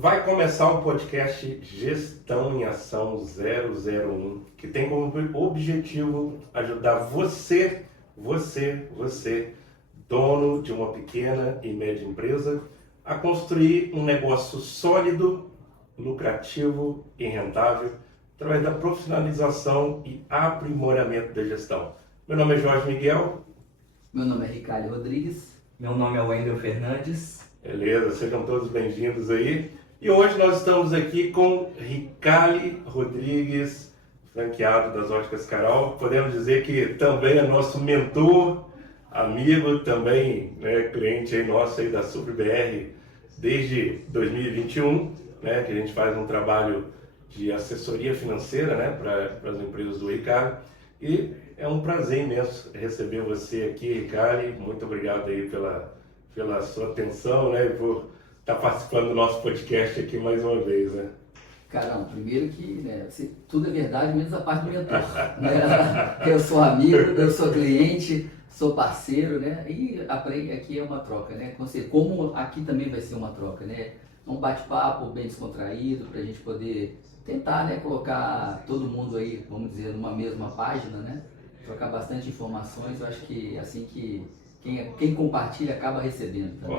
Vai começar o podcast Gestão em Ação 001, que tem como objetivo ajudar você, dono de uma pequena e média empresa, a construir um negócio sólido, lucrativo e rentável, através da profissionalização e aprimoramento da gestão. Meu nome é Jorge Miguel. Meu nome é Ricardo Rodrigues. Meu nome é Wendel Fernandes. Beleza, sejam todos bem-vindos aí. E hoje nós estamos aqui com Ricardo Rodrigues, franqueado das Óticas Carol. Podemos dizer que também é nosso mentor, amigo, também cliente aí nosso aí da Super BR desde 2021, né, que a gente faz um trabalho de assessoria financeira, né, para as empresas do Ricardo. E é um prazer imenso receber você aqui, Ricardo. Muito obrigado aí pela sua atenção, né, por estar participando do nosso podcast aqui mais uma vez, né? Carão, primeiro que tudo é verdade, menos a parte do mentor. Né? Eu sou amigo, eu sou cliente, sou parceiro, né? E aprende, aqui é uma troca, né? Como aqui também vai ser uma troca, né? Um bate-papo bem descontraído para a gente poder tentar, né, colocar todo mundo aí, vamos dizer, numa mesma página, né? Trocar bastante informações. Eu acho que assim que quem compartilha acaba recebendo também.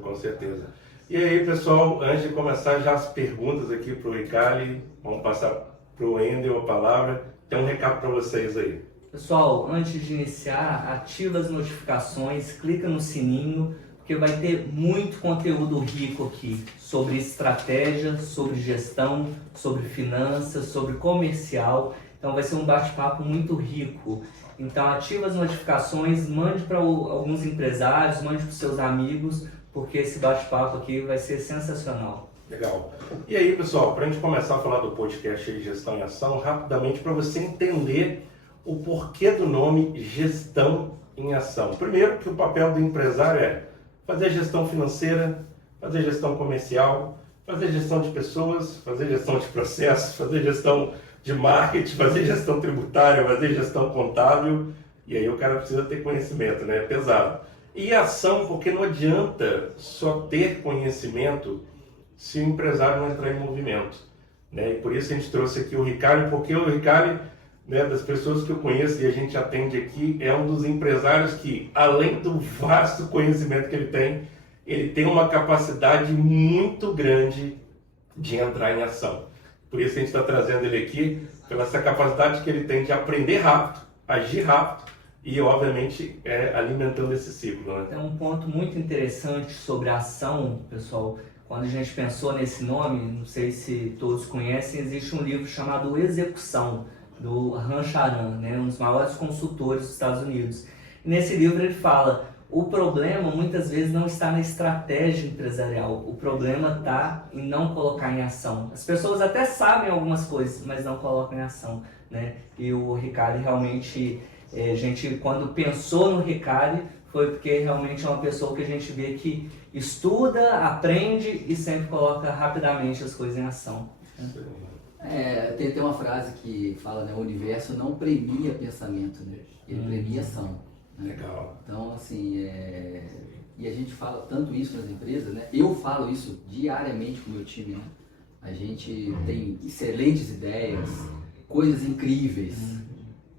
Com certeza. E aí, pessoal, antes de começar já as perguntas aqui para o Ricardo, vamos passar para o Wendel a palavra. Tem um recado para vocês aí. Pessoal, antes de iniciar, ativa as notificações, clica no sininho, porque vai ter muito conteúdo rico aqui sobre estratégia, sobre gestão, sobre finanças, sobre comercial. Então vai ser um bate-papo muito rico. Então ativa as notificações, mande para alguns empresários, mande para os seus amigos, porque esse bate-papo aqui vai ser sensacional. Legal. E aí, pessoal, para a gente começar a falar do podcast de Gestão em Ação, rapidamente para você entender o porquê do nome Gestão em Ação. Primeiro, que o papel do empresário é fazer gestão financeira, fazer gestão comercial, fazer gestão de pessoas, fazer gestão de processos, fazer gestão de marketing, fazer gestão tributária, fazer gestão contábil. E aí o cara precisa ter conhecimento, né? É pesado. E ação, porque não adianta só ter conhecimento se o empresário não entrar em movimento, né? E por isso a gente trouxe aqui o Ricardo, porque o Ricardo, né, das pessoas que eu conheço e a gente atende aqui, é um dos empresários que, além do vasto conhecimento que ele tem uma capacidade muito grande de entrar em ação. Por isso a gente está trazendo ele aqui, pela essa capacidade que ele tem de aprender rápido, agir rápido e, obviamente, alimentando esse ciclo, né? Tem um ponto muito interessante sobre a ação, pessoal. Quando a gente pensou nesse nome, não sei se todos conhecem, existe um livro chamado Execução, do Ram Charan, né, um dos maiores consultores dos Estados Unidos. E nesse livro ele fala: o problema muitas vezes não está na estratégia empresarial, o problema está em não colocar em ação. As pessoas até sabem algumas coisas, mas não colocam em ação, né? E o Ricardo realmente, a gente quando pensou no Ricardo, foi porque realmente é uma pessoa que a gente vê que estuda, aprende e sempre coloca rapidamente as coisas em ação. Tem uma frase que fala, né, o universo não premia pensamento, né? Ele premia ação. Né? Legal. Então, assim, e a gente fala tanto isso nas empresas, né? Eu falo isso diariamente com o meu time, né? A gente tem excelentes ideias, coisas incríveis,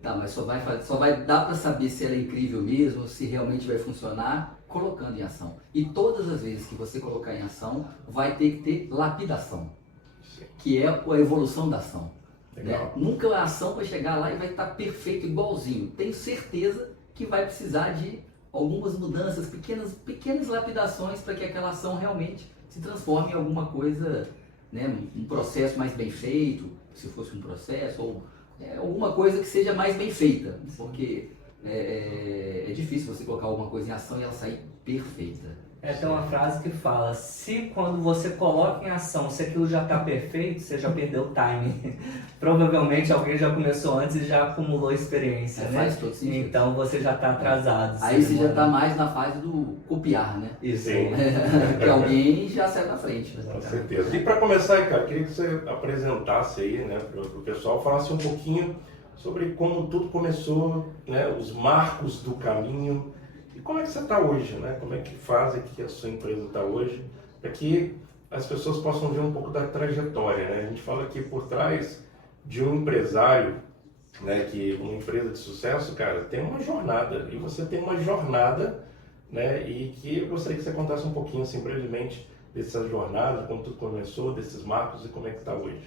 tá? Mas só vai dar para saber se ela é incrível mesmo, se realmente vai funcionar, colocando em ação. E todas as vezes que você colocar em ação, vai ter que ter lapidação, que é a evolução da ação. Né? Nunca a ação vai chegar lá e vai estar perfeito, igualzinho. Tenho certeza que vai precisar de algumas mudanças, pequenas lapidações para que aquela ação realmente se transforme em alguma coisa, né? Um processo mais bem feito, se fosse um processo, ou alguma coisa que seja mais bem feita, porque é difícil você colocar alguma coisa em ação e ela sair perfeita. Tem uma frase que fala: se quando você coloca em ação, se aquilo já está perfeito, você já perdeu o timing. Provavelmente alguém já começou antes e já acumulou experiência, né? Faz todo sentido. Então você já está atrasado. Aí você já está mais na fase do copiar, né? Isso. Que alguém já saiu na frente. Com certeza. E para começar, Ricardo, queria que você apresentasse aí, né, para o pessoal, falasse um pouquinho sobre como tudo começou, né, os marcos do caminho. E como é que você está hoje, né? Como é que faz que a sua empresa está hoje? Para que as pessoas possam ver um pouco da trajetória, né? A gente fala que por trás de um empresário, né, que uma empresa de sucesso, cara, tem uma jornada, e você tem uma jornada, né, e que eu gostaria que você contasse um pouquinho, assim, brevemente, dessa jornada, como tudo começou, desses marcos e como é que está hoje.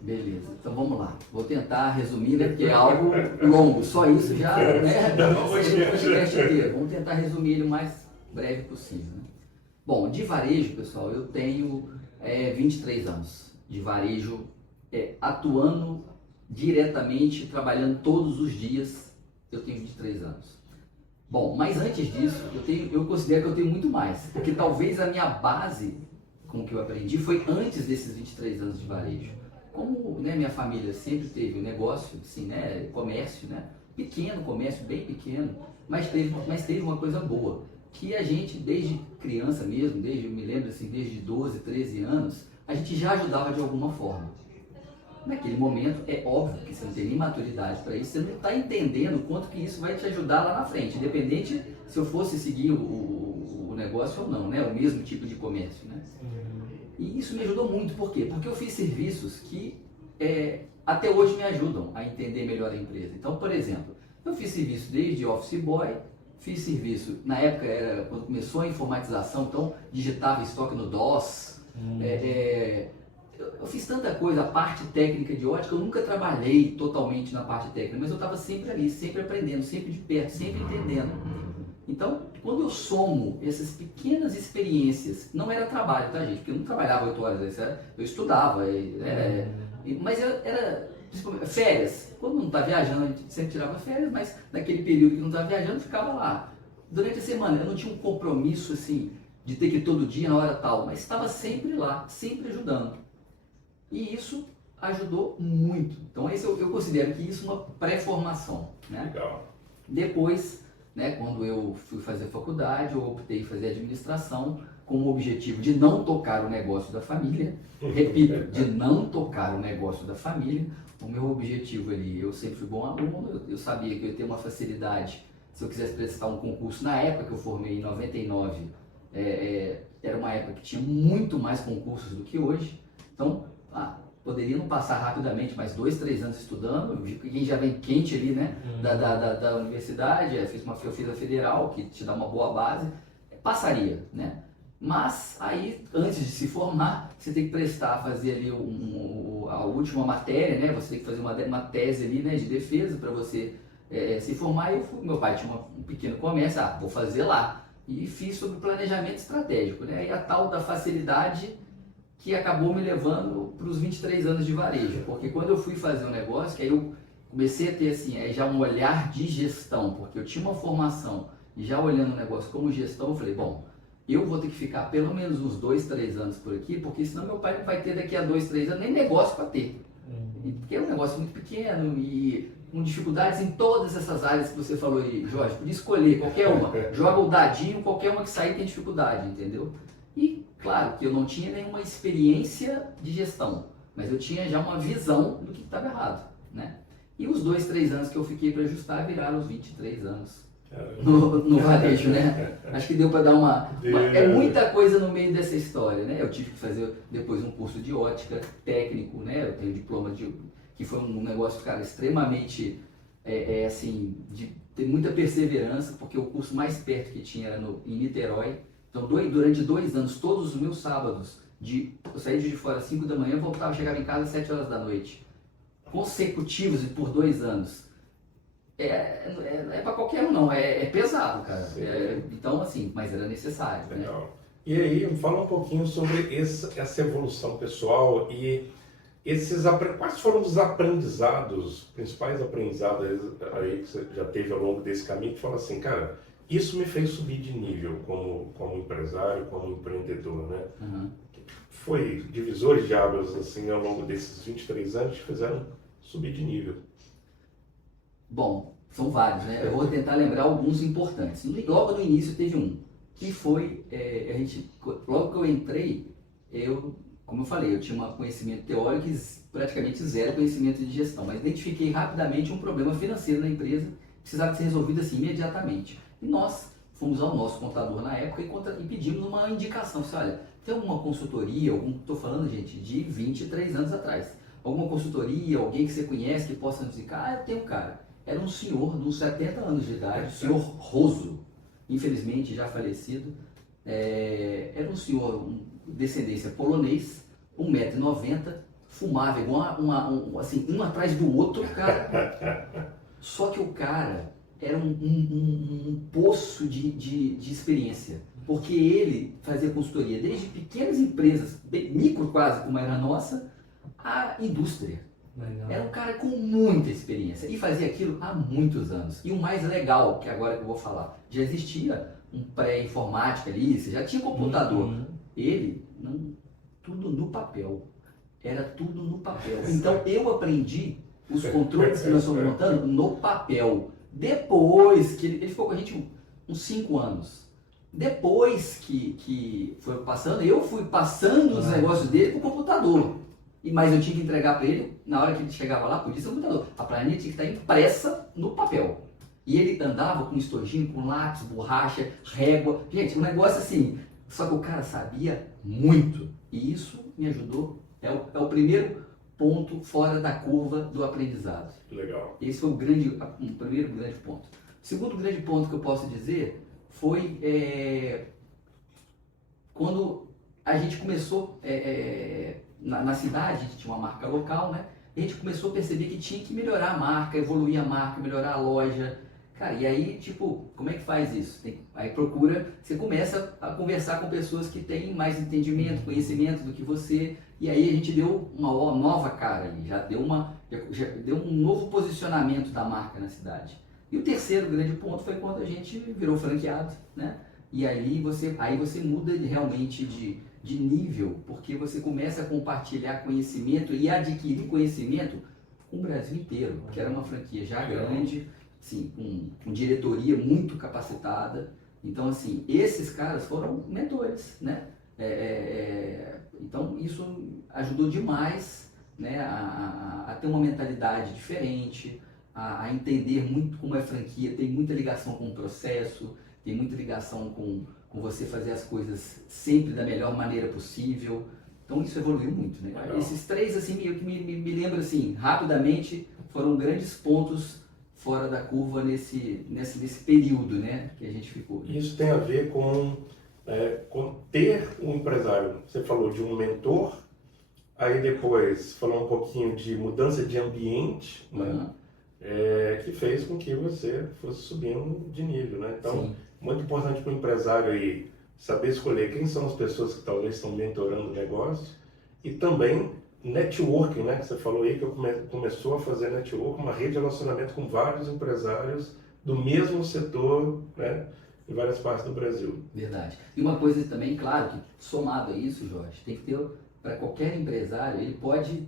Beleza, então vamos lá. Vou tentar resumir, né, porque é algo longo, só isso já, né, podcast inteiro. Vamos tentar resumir ele o mais breve possível, né? Bom, de varejo, pessoal, eu tenho 23 anos de varejo, atuando diretamente, trabalhando todos os dias, eu tenho 23 anos. Bom, mas antes disso, eu considero que eu tenho muito mais, porque talvez a minha base, com o que eu aprendi, foi antes desses 23 anos de varejo. Como, né, minha família sempre teve um negócio, assim, né, comércio, né, pequeno comércio, bem pequeno, mas teve uma coisa boa, que a gente, desde criança mesmo, eu me lembro assim, desde 12, 13 anos, a gente já ajudava de alguma forma. Naquele momento, é óbvio que você não tem nem maturidade para isso, você não está entendendo o quanto que isso vai te ajudar lá na frente, independente se eu fosse seguir o negócio ou não, né? O mesmo tipo de comércio, né? E isso me ajudou muito, por quê? Porque eu fiz serviços que até hoje me ajudam a entender melhor a empresa. Então, por exemplo, eu fiz serviço desde office boy, fiz serviço, na época era quando começou a informatização, então digitava estoque no DOS, eu fiz tanta coisa, a parte técnica de ótica, eu nunca trabalhei totalmente na parte técnica, mas eu estava sempre ali, sempre aprendendo, sempre de perto, sempre entendendo. Então, quando eu somo essas pequenas experiências, não era trabalho, tá, gente? Porque eu não trabalhava 8 horas, eu estudava, mas era principalmente férias. Quando não está viajando, a gente sempre tirava férias, mas naquele período que não estava viajando, ficava lá. Durante a semana, eu não tinha um compromisso assim, de ter que ir todo dia na hora tal, mas estava sempre lá, sempre ajudando. E isso ajudou muito. Então eu considero que isso é uma pré-formação, né? Legal. Depois, né, quando eu fui fazer faculdade, eu optei em fazer administração com o objetivo de não tocar o negócio da família. Repito, de não tocar o negócio da família. O meu objetivo ali, eu sempre fui bom aluno, eu sabia que eu ia ter uma facilidade se eu quisesse prestar um concurso. Na época que eu formei, em 99, era uma época que tinha muito mais concursos do que hoje. Então, poderia não passar rapidamente, mas 2, 3 anos estudando, quem já vem quente ali, né, da universidade, eu fiz a federal, que te dá uma boa base, passaria, né? Mas aí, antes de se formar, você tem que fazer ali a última matéria, né? Você tem que fazer uma tese ali, né, de defesa para você se formar. Meu pai tinha um pequeno comércio, vou fazer lá. E fiz sobre planejamento estratégico, né? E a tal da facilidade que acabou me levando para os 23 anos de varejo, porque quando eu fui fazer um negócio, que aí eu comecei a ter assim, já um olhar de gestão, porque eu tinha uma formação e já olhando o negócio como gestão, eu falei, bom, eu vou ter que ficar pelo menos uns 2, 3 anos por aqui, porque senão meu pai não vai ter daqui a 2, 3 anos nem negócio para ter. Porque é um negócio muito pequeno e com dificuldades em todas essas áreas que você falou aí, Jorge, podia escolher qualquer uma, joga o dadinho, qualquer uma que sair tem dificuldade, entendeu? E claro que eu não tinha nenhuma experiência de gestão, mas eu tinha já uma visão do que estava errado, né? E os 2, 3 anos que eu fiquei para ajustar viraram os 23 anos no varejo, né? Acho que deu para dar é muita coisa no meio dessa história, né? Eu tive que fazer depois um curso de ótica técnico, né? Eu tenho diploma que foi um negócio, cara, extremamente, assim, de ter muita perseverança, porque o curso mais perto que tinha era em Niterói. Então, durante 2 anos, todos os meus sábados, eu saía de fora às 5 da manhã, voltava, chegava em casa às 7 horas da noite. Consecutivos e por 2 anos. Para qualquer um não, é pesado, cara. Então, assim, mas era necessário. Legal. Né? E aí, fala um pouquinho sobre essa evolução pessoal e quais foram os aprendizados, principais aprendizados aí que você já teve ao longo desse caminho, que fala assim, cara, isso me fez subir de nível como empresário, como empreendedor, né? Uhum. Foi divisores de águas, assim, ao longo desses 23 anos que fizeram subir de nível. Bom, são vários, né? Eu vou tentar lembrar alguns importantes. Logo no início teve um, que foi, logo que eu entrei, como eu falei, eu tinha um conhecimento teórico e praticamente zero conhecimento de gestão, mas identifiquei rapidamente um problema financeiro na empresa que precisava ser resolvido assim imediatamente. E nós fomos ao nosso contador na época e pedimos uma indicação. Olha, Tem alguma consultoria, estou falando, gente, de 23 anos atrás, alguma consultoria, alguém que você conhece que possa nos indicar? Eu tenho um cara. Era um senhor de uns 70 anos de idade, o senhor Roso, infelizmente já falecido. Era um senhor, descendência polonês, 1,90 m, fumava igual assim, um atrás do outro, cara. Só que o cara era um poço de experiência, porque ele fazia consultoria desde pequenas empresas, micro quase, como era a nossa, à indústria. Legal. Era um cara com muita experiência e fazia aquilo há muitos anos. E o mais legal, que agora que eu vou falar, já existia um pré-informática ali, você já tinha computador. Ele, não, tudo no papel. Era tudo no papel. Então eu aprendi os controles que nós estamos montando no papel. Depois que ele ficou com a gente uns 5 anos. Depois que foi passando, eu fui passando os negócios dele para o computador. Mas eu tinha que entregar para ele, na hora que ele chegava lá, podia ser o computador. A planilha tinha que estar impressa no papel. E ele andava com estojinho, com lápis, borracha, régua. Gente, um negócio assim. Só que o cara sabia muito. E isso me ajudou. É o primeiro ponto fora da curva do aprendizado. Legal. Esse foi o primeiro grande ponto. O segundo grande ponto que eu posso dizer foi quando a gente começou na cidade, a gente tinha uma marca local, né? E a gente começou a perceber que tinha que melhorar a marca, evoluir a marca, melhorar a loja. Cara, e aí, tipo, como é que faz isso? Aí você começa a conversar com pessoas que têm mais entendimento, conhecimento do que você, e aí a gente deu uma nova cara ali, já deu um novo posicionamento da marca na cidade. E o terceiro grande ponto foi quando a gente virou franqueado, né? E aí você muda realmente de nível, porque você começa a compartilhar conhecimento e adquirir conhecimento com o Brasil inteiro, porque era uma franquia já grande, assim, com diretoria muito capacitada. Então, assim, esses caras foram mentores, né? Então, isso ajudou demais, né, a ter uma mentalidade diferente, a entender muito como é franquia, tem muita ligação com o processo, tem muita ligação com você fazer as coisas sempre da melhor maneira possível. Então, isso evoluiu muito, né? Legal. Esses três, assim, me lembro, assim, rapidamente, foram grandes pontos fora da curva nesse período, né, que a gente ficou. Isso tem a ver com ter um empresário. Você falou de um mentor, aí depois falou um pouquinho de mudança de ambiente, né, que fez com que você fosse subindo de nível, né? Então, Sim. muito importante para o empresário aí saber escolher quem são as pessoas que talvez estão mentorando o negócio e também networking, né? Que você falou aí que começou a fazer networking, uma rede de relacionamento com vários empresários do mesmo setor, né? Em várias partes do Brasil. Verdade. E uma coisa também, claro, que somado a isso, Jorge, tem que ter, para qualquer empresário, ele pode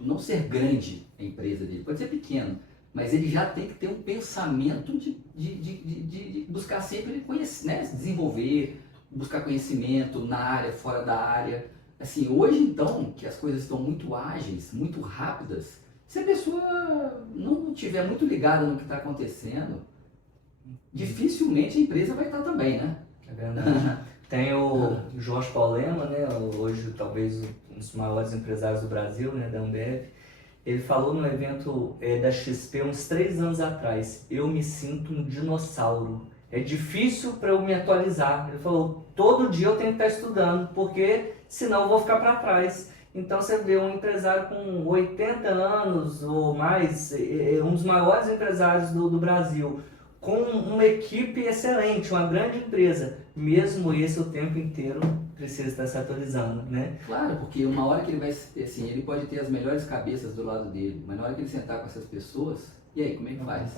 não ser grande a empresa dele, pode ser pequeno, mas ele já tem que ter um pensamento de buscar sempre conhecer, né? Desenvolver, buscar conhecimento na área, fora da área. Assim, hoje então, que as coisas estão muito ágeis, muito rápidas, se a pessoa não estiver muito ligada no que está acontecendo, dificilmente a empresa vai estar também, né? É verdade. Tem o Jorge Paulema, né? Hoje talvez um dos maiores empresários do Brasil, né? Da Ambev. Ele falou no evento da XP uns 3 anos atrás: eu me sinto um dinossauro. É difícil para eu me atualizar. Ele falou: todo dia eu tenho que estar estudando, porque senão eu vou ficar para trás. Então você vê um empresário com 80 anos ou mais, um dos maiores empresários do Brasil, com uma equipe excelente, uma grande empresa, mesmo esse o tempo inteiro precisa estar se atualizando, né? Claro, porque uma hora que ele vai, assim, ele pode ter as melhores cabeças do lado dele, mas na hora que ele sentar com essas pessoas, e aí, como é que faz?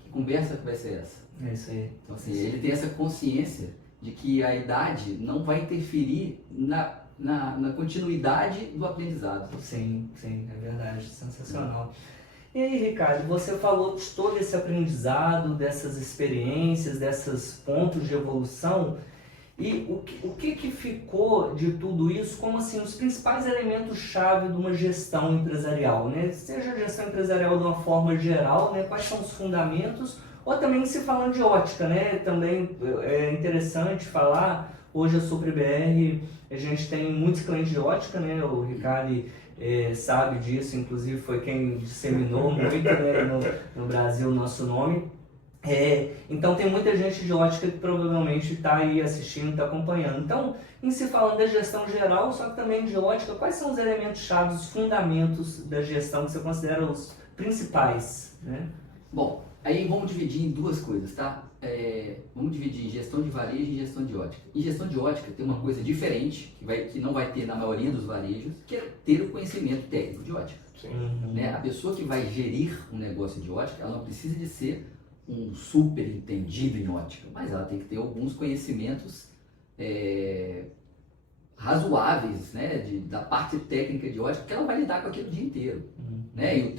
Que conversa que vai ser essa? É isso aí. Então, assim, ele tem essa consciência de que a idade não vai interferir na continuidade do aprendizado. Sim, é verdade, sensacional. E aí, Ricardo, você falou de todo esse aprendizado, dessas experiências, desses pontos de evolução, e o que ficou de tudo isso como assim os principais elementos-chave de uma gestão empresarial, né? Seja a gestão empresarial de uma forma geral, né? Quais são os fundamentos, ou também se falando de ótica, né? Também é interessante falar Hoje a SupriBR, a gente tem muitos clientes de ótica, né? O Ricardo sabe disso, inclusive foi quem disseminou muito, né, no Brasil o nosso nome. Então tem muita gente de ótica que provavelmente está aí assistindo, está acompanhando. Então, em se falando da gestão geral, só que também de ótica, quais são os elementos-chave, os fundamentos da gestão que você considera os principais, né? Bom, aí vamos dividir em duas coisas, tá? Vamos dividir em gestão de varejo e gestão de ótica. Em gestão de ótica tem uma coisa diferente, que não vai ter na maioria dos varejos, que é ter o conhecimento técnico de ótica. Né? A pessoa que vai gerir um negócio de ótica, ela não precisa de ser um super entendido em ótica, mas ela tem que ter alguns conhecimentos razoáveis, né, da parte técnica de ótica, que ela vai lidar com aquilo o dia inteiro. Né? E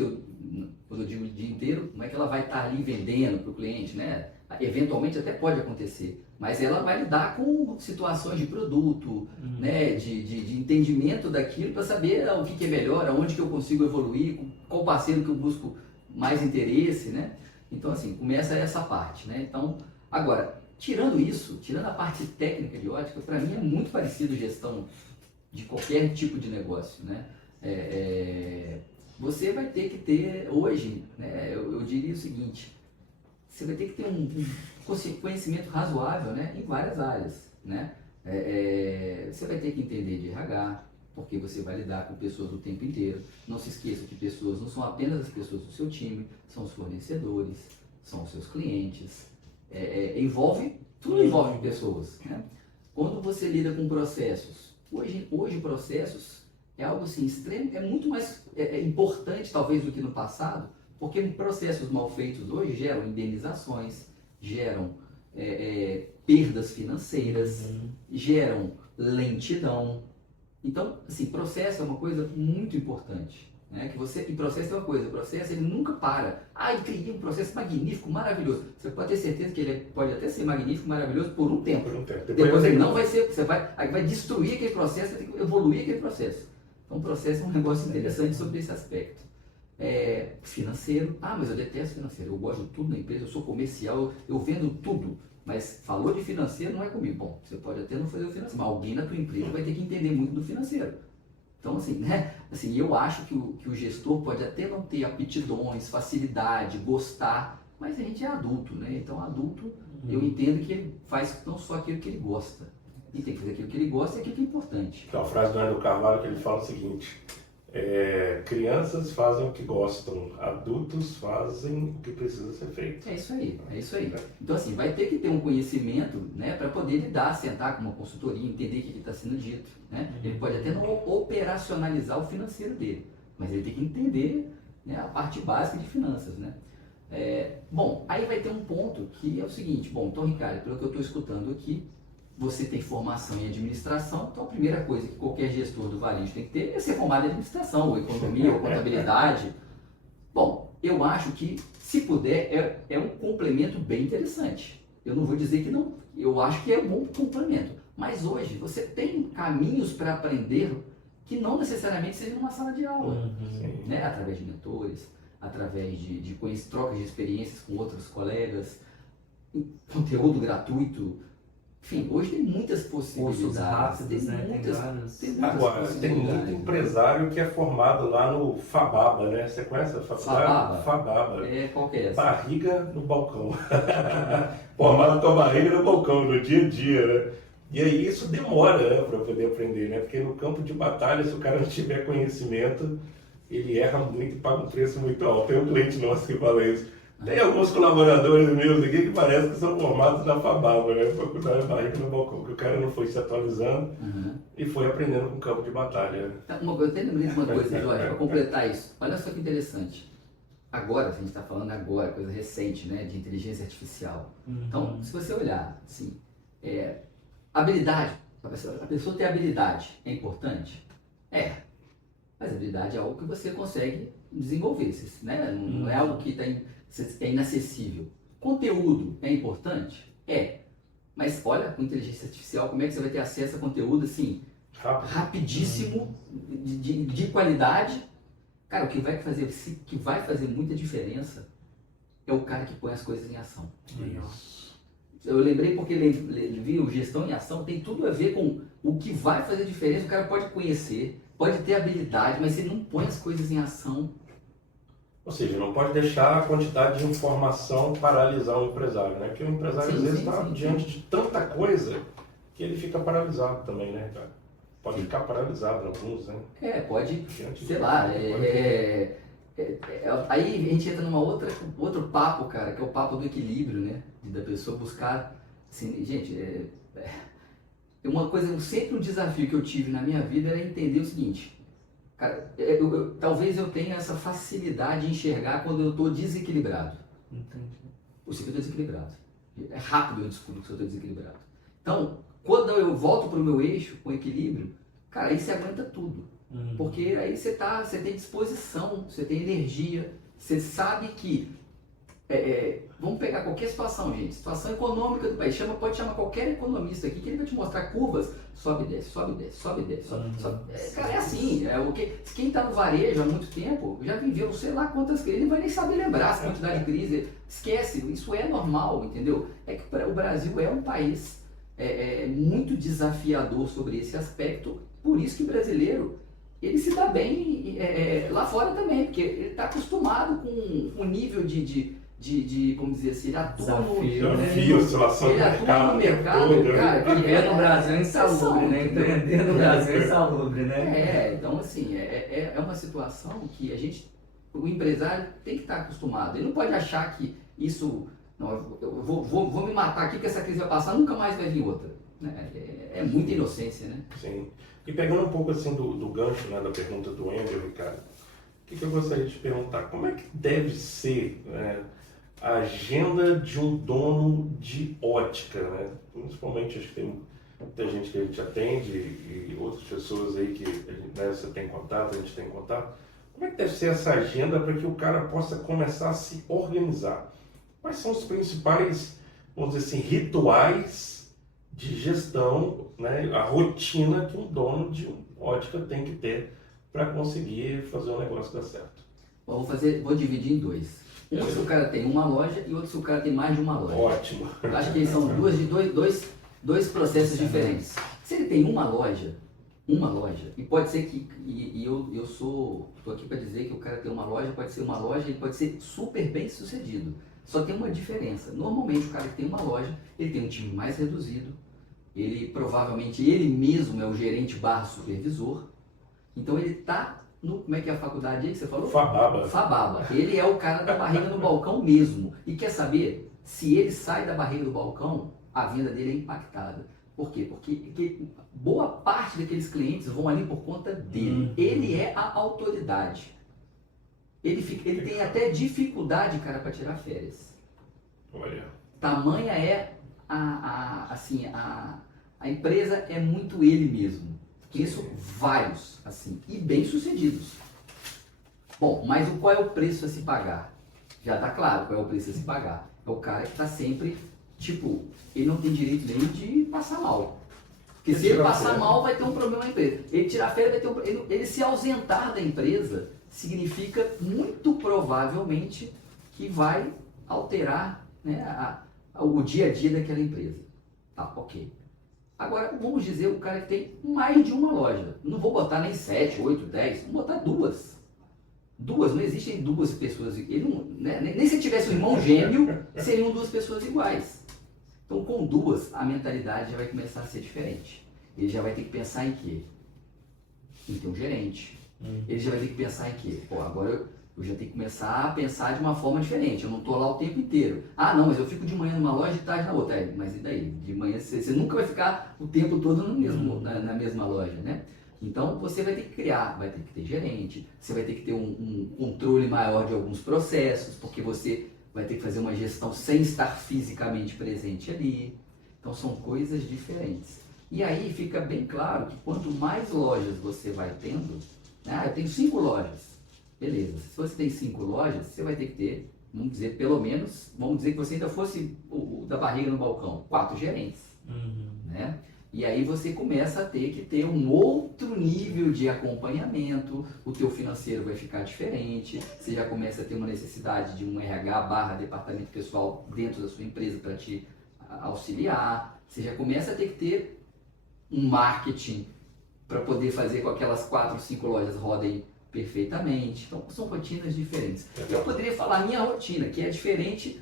quando eu digo o dia inteiro, não é que ela vai estar ali vendendo para o cliente, né? Eventualmente até pode acontecer, mas ela vai lidar com situações de produto, né, de entendimento daquilo para saber o que é melhor, aonde que eu consigo evoluir, qual parceiro que eu busco mais interesse, né? Então, assim, começa essa parte, né? Então, agora, tirando isso, tirando a parte técnica de ótica, para mim é muito parecido gestão de qualquer tipo de negócio, né? Você vai ter que ter, hoje, né, eu diria o seguinte, você vai ter que ter um conhecimento razoável, né, em várias áreas, né? Você vai ter que entender de RH, porque você vai lidar com pessoas o tempo inteiro. Não se esqueça que pessoas não são apenas as pessoas do seu time, são os fornecedores, são os seus clientes. Tudo envolve pessoas, né? Quando você lida com processos, hoje processos é algo assim extremo, é muito mais importante talvez do que no passado, porque processos mal feitos hoje geram indenizações, geram perdas financeiras, geram lentidão. Então, assim, processo é uma coisa muito importante, né? E processo é uma coisa, o processo ele nunca para. Eu criei um processo magnífico, maravilhoso. Você pode ter certeza que ele pode até ser magnífico, maravilhoso por um tempo. Depois ele não vai ser, você vai destruir aquele processo, você tem que evoluir aquele processo. Então, o processo é um negócio interessante sobre esse aspecto. Financeiro, mas eu detesto financeiro, eu gosto de tudo na empresa, eu sou comercial, eu vendo tudo. Mas falou de financeiro não é comigo. Bom, você pode até não fazer o financeiro, mas alguém na tua empresa vai ter que entender muito do financeiro. Então, assim, né? Assim, eu acho que o gestor pode até não ter aptidões, facilidade, gostar, mas a gente é adulto, né? Então, adulto, eu entendo que ele faz não só aquilo que ele gosta. E tem que fazer aquilo que ele gosta e aquilo que é importante. Então, a frase do Hernando Carvalho que ele fala o seguinte: crianças fazem o que gostam, adultos fazem o que precisa ser feito. É isso aí. Então, assim, vai ter que ter um conhecimento, né, para poder lidar, sentar com uma consultoria, entender o que está sendo dito, né? Ele pode até não operacionalizar o financeiro dele, mas ele tem que entender, né, a parte básica de finanças, né? Bom, aí vai ter um ponto que é o seguinte: bom, então, Ricardo, pelo que eu estou escutando aqui, você tem formação em administração, então a primeira coisa que qualquer gestor do varejo tem que ter é ser formado em administração, ou economia, ou contabilidade. Bom, eu acho que, se puder, é um complemento bem interessante. Eu não vou dizer que não, eu acho que é um bom complemento. Mas hoje você tem caminhos para aprender que não necessariamente seja numa sala de aula, né? Através de mentores, através de trocas de experiências com outros colegas, conteúdo gratuito. Enfim, hoje tem muitas possibilidades. Cursos rápidos, né? Agora, tem muito empresário que é formado lá no Fababa, né? Você conhece a faculdade? Fababa. Qual que é essa? Barriga no balcão. Formado com a barriga no balcão, no dia a dia, né? E aí isso demora, né, para poder aprender, né? Porque no campo de batalha, se o cara não tiver conhecimento, ele erra muito e paga um preço muito alto. Tem um cliente nosso que fala isso. Tem alguns colaboradores meus aqui que parece que são formados na Fababa, né? Faculdade de barriga no balcão, que o cara não foi se atualizando e foi aprendendo com o campo de batalha. Eu até lembrei de uma coisa, Jorge, para completar isso. Olha só que interessante. Agora, a gente está falando agora, coisa recente, né? De inteligência artificial. Então, se você olhar, assim, habilidade, a pessoa ter habilidade é importante? Mas habilidade é algo que você consegue desenvolver, né? Não é algo que é inacessível. Conteúdo é importante? Mas olha, com inteligência artificial, como é que você vai ter acesso a conteúdo assim, rapidíssimo, de qualidade? Cara, o que vai fazer muita diferença é o cara que põe as coisas em ação. Eu lembrei porque viu, gestão em ação tem tudo a ver com o que vai fazer diferença. O cara pode conhecer, pode ter habilidade, mas se não põe as coisas em ação. Ou seja, não pode deixar a quantidade de informação paralisar o empresário, né? Porque o empresário às vezes está diante de tanta coisa que ele fica paralisado também, né, cara? Pode ficar paralisado alguns, né? Pode, sei lá, aí a gente entra numa outro papo, cara, que é o papo do equilíbrio, né? Da pessoa buscar, assim, gente, uma coisa, sempre um desafio que eu tive na minha vida era entender o seguinte, cara, talvez eu tenha essa facilidade de enxergar quando eu estou desequilibrado. Entendi. Eu sempre estou desequilibrado. É rápido eu descubro que eu estou desequilibrado. Então, quando eu volto para o meu eixo com equilíbrio, cara, aí você aguenta tudo. Porque aí você tem disposição, você tem energia, você sabe que... vamos pegar qualquer situação, gente. Situação econômica do país. Pode chamar qualquer economista aqui que ele vai te mostrar curvas. Sobe, desce, sobe, desce, sobe, desce. Cara, é assim. Quem está no varejo há muito tempo já viveu sei lá quantas crises. Ele não vai nem saber lembrar essa quantidade de crise. Esquece, isso é normal, entendeu? É que o Brasil é um país muito desafiador sobre esse aspecto. Por isso que o brasileiro, ele se dá bem lá fora também, porque ele está acostumado com o nível de como dizer assim, ele atua no mercado, cara, viver no Brasil é insalubre, né? Empreender no Brasil é insalubre, né? Então assim, é uma situação que o empresário tem que estar acostumado. Ele não pode achar que isso, não, eu vou me matar aqui que essa crise vai passar, nunca mais vai vir outra. É muita inocência, né? Sim. E pegando um pouco assim do gancho, né, da pergunta do Andrew, Ricardo, o que eu gostaria de te perguntar? Como é que deve ser, né, a agenda de um dono de ótica, né? Principalmente, acho que tem muita gente que a gente atende e outras pessoas aí que você tem contato, a gente tem contato. Como é que deve ser essa agenda para que o cara possa começar a se organizar? Quais são os principais, vamos dizer assim, rituais de gestão, né? A rotina que um dono de ótica tem que ter para conseguir fazer o negócio dar certo? Bom, vou dividir em dois. Um se o cara tem uma loja e outro se o cara tem mais de uma loja. Ótimo. Eu acho que são dois processos diferentes. Se ele tem uma loja, e pode ser que, eu estou aqui para dizer que o cara tem uma loja, pode ser uma loja, ele pode ser super bem sucedido. Só tem uma diferença. Normalmente o cara que tem uma loja, ele tem um time mais reduzido, provavelmente ele mesmo é o gerente / supervisor, então ele está como é que é a faculdade aí que você falou? Fababa. Ele é o cara da barriga no balcão mesmo. E quer saber? Se ele sai da barriga do balcão, a venda dele é impactada. Por quê? Porque boa parte daqueles clientes vão ali por conta dele. Ele é a autoridade. Ele tem até dificuldade, cara, para tirar férias. Olha. Tamanha é a empresa é muito ele mesmo. Conheço vários, assim, e bem sucedidos. Bom, mas qual é o preço a se pagar? Já tá claro qual é o preço a se pagar. É o cara que está sempre, ele não tem direito nem de passar mal. Porque se ele passar mal, vai ter um problema na empresa. Ele tirar férias, vai ter ele se ausentar da empresa significa muito provavelmente que vai alterar, né, o dia a dia daquela empresa. Tá, ok. Agora, vamos dizer o cara que tem mais de uma loja. Não vou botar nem 7, 8, 10, vou botar 2. Não existem 2 pessoas. Ele não, né, nem se tivesse um irmão gêmeo, seriam 2 pessoas iguais. Então, com 2, a mentalidade já vai começar a ser diferente. Ele já vai ter que pensar em quê? Em ter um gerente. Ele já vai ter que pensar em quê? Agora eu já tenho que começar a pensar de uma forma diferente. Eu não estou lá o tempo inteiro. Ah, não, mas eu fico de manhã numa loja e de tarde na outra. Mas e daí? De manhã você nunca vai ficar o tempo todo na mesma loja, né? Então você vai ter que criar, vai ter que ter gerente, você vai ter que ter um controle maior de alguns processos, porque você vai ter que fazer uma gestão sem estar fisicamente presente ali. Então são coisas diferentes. E aí fica bem claro que quanto mais lojas você vai tendo, né? Eu tenho 5 lojas. Beleza, se você tem 5 lojas, você vai ter que ter, vamos dizer, pelo menos, vamos dizer que você ainda fosse o da barriga no balcão, 4 gerentes, né? E aí você começa a ter que ter um outro nível de acompanhamento, o teu financeiro vai ficar diferente, você já começa a ter uma necessidade de um RH / departamento pessoal dentro da sua empresa para te auxiliar, você já começa a ter que ter um marketing para poder fazer com que aquelas 4 ou 5 lojas rodem perfeitamente. Então, são rotinas diferentes. Eu poderia falar a minha rotina, que é diferente,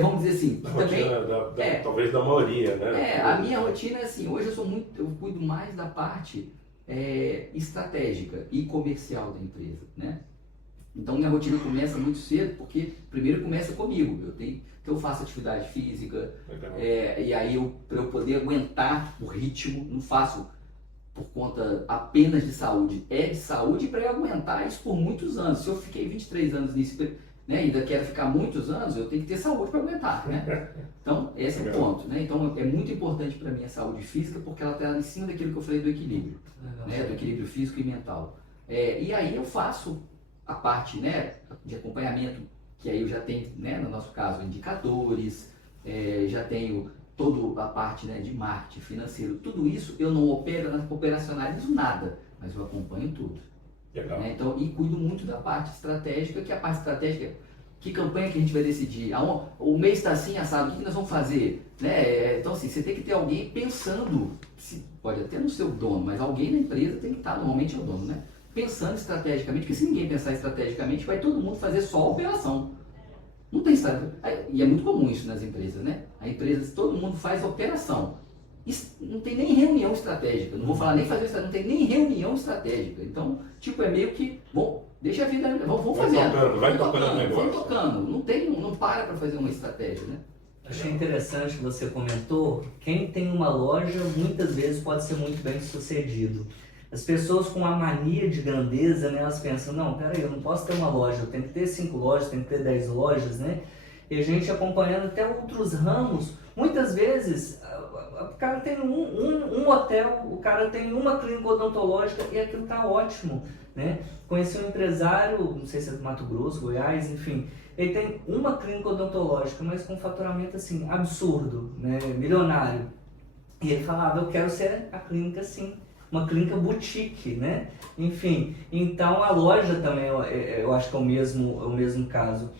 vamos dizer assim, A também... rotina talvez da maioria, né? A minha rotina é assim, hoje eu cuido mais da parte estratégica e comercial da empresa, né? Então minha rotina começa muito cedo, porque primeiro começa comigo, então eu faço atividade física, e aí para eu poder aguentar o ritmo, não faço por conta apenas de saúde, é de saúde para eu aguentar isso por muitos anos. Se eu fiquei 23 anos nisso, né, ainda quero ficar muitos anos, eu tenho que ter saúde para aguentar, né? Então, esse é o ponto, né? Então, é muito importante para mim a saúde física, porque ela está em cima daquilo que eu falei do equilíbrio, né? Do equilíbrio físico e mental. E aí eu faço a parte, né, de acompanhamento, que aí eu já tenho, né, no nosso caso, indicadores, já tenho toda a parte, né, de marketing financeiro, tudo isso eu não operacionalizo nada, mas eu acompanho tudo. Né? Então, e cuido muito da parte estratégica, que a parte estratégica, que campanha que a gente vai decidir, o mês está assim, assado, o que nós vamos fazer? Né? Então, assim, você tem que ter alguém pensando, pode até não ser o dono, mas alguém na empresa tem que estar, normalmente é o dono, né? Pensando estrategicamente, porque se ninguém pensar estrategicamente, vai todo mundo fazer só a operação. Não tem estratégia. E é muito comum isso nas empresas, né? A empresa, todo mundo faz operação. Isso, não tem nem reunião estratégica. Não vou falar nem fazer isso, não tem nem reunião estratégica. Então, tipo, é meio que, bom, deixa a vida, vamos fazendo. Vai tocando o negócio. Vai tocando. Não para fazer uma estratégia, né? Achei interessante que você comentou, quem tem uma loja muitas vezes pode ser muito bem sucedido. As pessoas com a mania de grandeza, né, elas pensam, não, peraí, eu não posso ter uma loja, eu tenho que ter 5 lojas, tenho que ter 10 lojas, né? E a gente acompanhando até outros ramos, muitas vezes o cara tem um hotel, o cara tem uma clínica odontológica e aquilo está ótimo, né? Conheci um empresário, não sei se é do Mato Grosso, Goiás, enfim, ele tem uma clínica odontológica, mas com um faturamento assim, absurdo, né? Milionário. E ele falava, eu quero ser a clínica assim, uma clínica boutique, né? Enfim, então a loja também, eu acho que é o mesmo caso.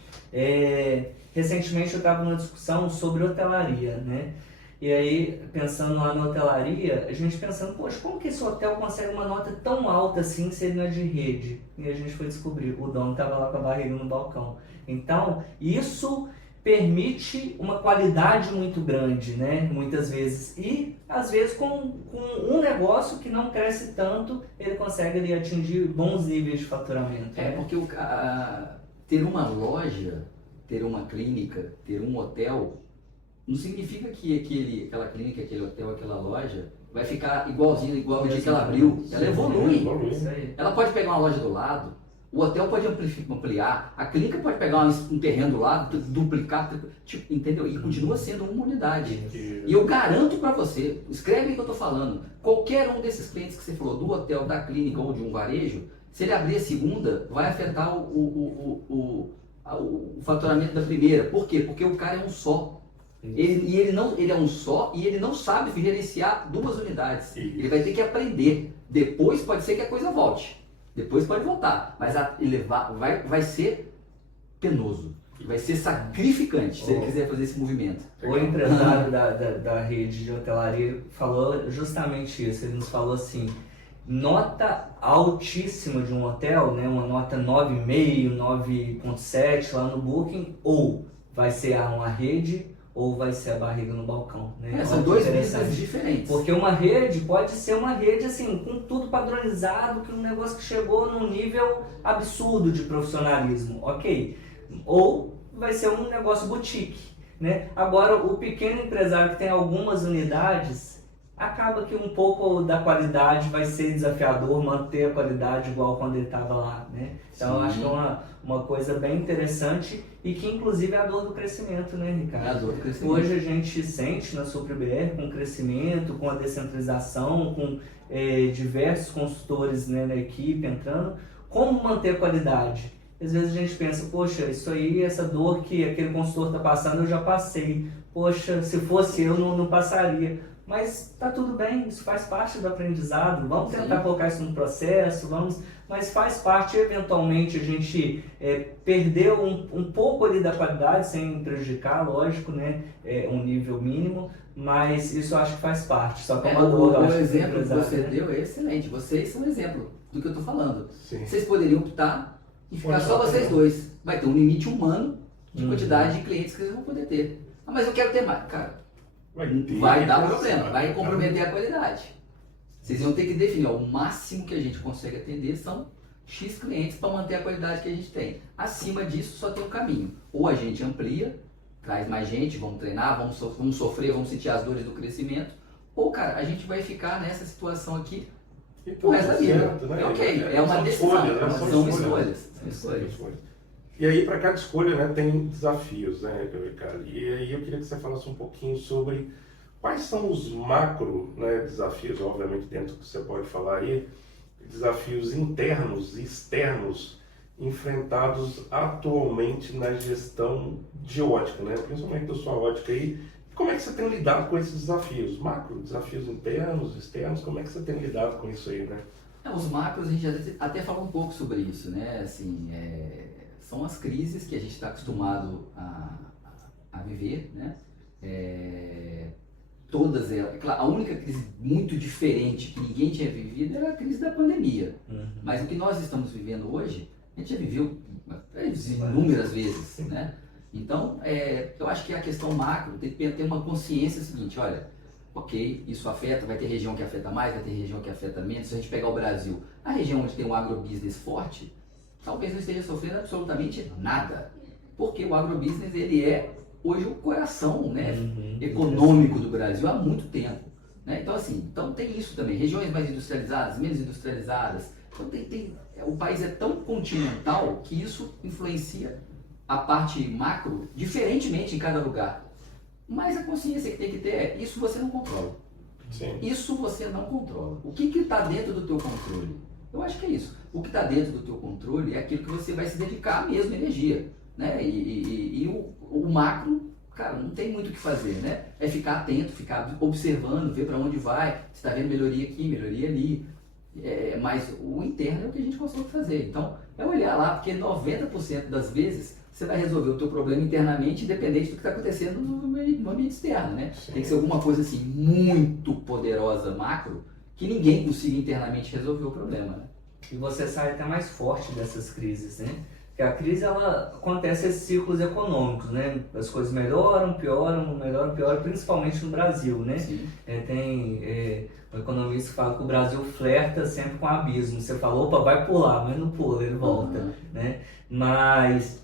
Recentemente eu estava numa discussão sobre hotelaria, né? E aí, pensando lá na hotelaria, a gente pensando, poxa, como que esse hotel consegue uma nota tão alta assim se ele não é de rede? E a gente foi descobrir, o dono estava lá com a barriga no balcão. Então, isso permite uma qualidade muito grande, né? Muitas vezes. E, às vezes, com um negócio que não cresce tanto, ele consegue ali atingir bons níveis de faturamento. Porque ter uma loja, ter uma clínica, ter um hotel, não significa que aquela clínica, aquele hotel, aquela loja vai ficar igual o dia que ela abriu. Ela evolui. Ela pode pegar uma loja do lado, o hotel pode ampliar, a clínica pode pegar um terreno do lado, duplicar, tipo, entendeu? E continua sendo uma unidade. E eu garanto para você, escreve o que eu estou falando, qualquer um desses clientes que você falou, do hotel, da clínica ou de um varejo, se ele abrir a segunda, vai afetar o faturamento da primeira. Por quê? Porque o cara é um só. Ele é um só e ele não sabe gerenciar 2 unidades. Ele vai ter que aprender. Depois pode ser que a coisa volte. Depois pode voltar. Mas vai ser penoso. Vai ser sacrificante se ele quiser fazer esse movimento. O empresário da rede de hotelaria falou justamente isso. Ele nos falou assim, nota altíssima de um hotel, né, uma nota 9,5, 9,7 lá no Booking, ou vai ser uma rede ou vai ser a barriga no balcão, né? São 2 business diferentes. Porque uma rede pode ser uma rede assim, com tudo padronizado, que um negócio que chegou num nível absurdo de profissionalismo, ok? Ou vai ser um negócio boutique, né? Agora, o pequeno empresário que tem algumas unidades, acaba que um pouco da qualidade vai ser desafiador manter a qualidade igual quando ele estava lá, né? Então, eu acho que é uma coisa bem interessante e que, inclusive, é a dor do crescimento, né, Ricardo? É a dor do crescimento. Hoje a gente sente na SupriBR, com o crescimento, com a descentralização, com diversos consultores, né, na equipe entrando, como manter a qualidade? Às vezes a gente pensa, poxa, isso aí, essa dor que aquele consultor está passando, eu já passei. poxa, se fosse eu não passaria. Mas tá tudo bem, isso faz parte do aprendizado, vamos tentar colocar isso no processo, mas faz parte, eventualmente, a gente perder um pouco ali da qualidade, sem prejudicar, lógico, né, um nível mínimo, mas isso eu acho que faz parte. Só que o exemplo que você deu é excelente, vocês são um exemplo do que eu estou falando. Sim. Vocês poderiam optar e ficar só vocês dois, vai ter um limite humano de quantidade de clientes que vocês vão poder ter. Ah, mas eu quero ter mais, cara. Vai dar problema, vai comprometer a qualidade. Vocês vão ter que definir, ó, o máximo que a gente consegue atender são X clientes para manter a qualidade que a gente tem. Acima disso só tem um caminho. Ou a gente amplia, traz mais gente, vamos treinar, vamos sofrer, vamos sentir as dores do crescimento. Ou, cara, a gente vai ficar nessa situação aqui o resto da vida. Né? É ok, é uma decisão, são escolhas. E aí, para cada escolha, né, tem desafios, né, cara? E aí eu queria que você falasse um pouquinho sobre quais são os macro, né, desafios, obviamente dentro do que você pode falar aí, desafios internos e externos enfrentados atualmente na gestão de ótica, né, principalmente da sua ótica aí. Como é que você tem lidado com esses desafios? Macro, desafios internos, externos, como é que você tem lidado com isso aí, né? Os macros, a gente até falou um pouco sobre isso, né? Assim, são as crises que a gente está acostumado a viver, né? Todas elas, claro, a única crise muito diferente que ninguém tinha vivido era a crise da pandemia. Mas o que nós estamos vivendo hoje, a gente já viveu inúmeras vezes, né? Então, eu acho que a questão macro tem que ter uma consciência seguinte, olha, ok, isso afeta, vai ter região que afeta mais, vai ter região que afeta menos. Se a gente pegar o Brasil, a região onde tem um agrobusiness forte, talvez não esteja sofrendo absolutamente nada. Porque o agrobusiness, ele é hoje o coração, né, econômico do Brasil há muito tempo. Né? Então, assim, tem isso também. Regiões mais industrializadas, menos industrializadas. Então, o país é tão continental que isso influencia a parte macro diferentemente em cada lugar. Mas a consciência que tem que ter é, isso você não controla. Sim. Isso você não controla. O que está dentro do teu controle? Eu acho que é isso. O que está dentro do teu controle é aquilo que você vai se dedicar à mesma energia. Né? E o macro, cara, não tem muito o que fazer. Né? É ficar atento, ficar observando, ver para onde vai, se está vendo melhoria aqui, melhoria ali. Mas o interno é o que a gente consegue fazer. Então, é olhar lá, porque 90% das vezes você vai resolver o teu problema internamente, independente do que está acontecendo no ambiente externo, né? Sim. Tem que ser alguma coisa assim muito poderosa, macro, que ninguém consiga internamente resolver o problema, né? E você sai até mais forte dessas crises, né? Porque a crise, ela acontece esses ciclos econômicos, né? As coisas melhoram, pioram, principalmente no Brasil, né? Tem um economista que fala que o Brasil flerta sempre com o abismo. Você fala, opa, vai pular, mas não pula, ele volta, né? Mas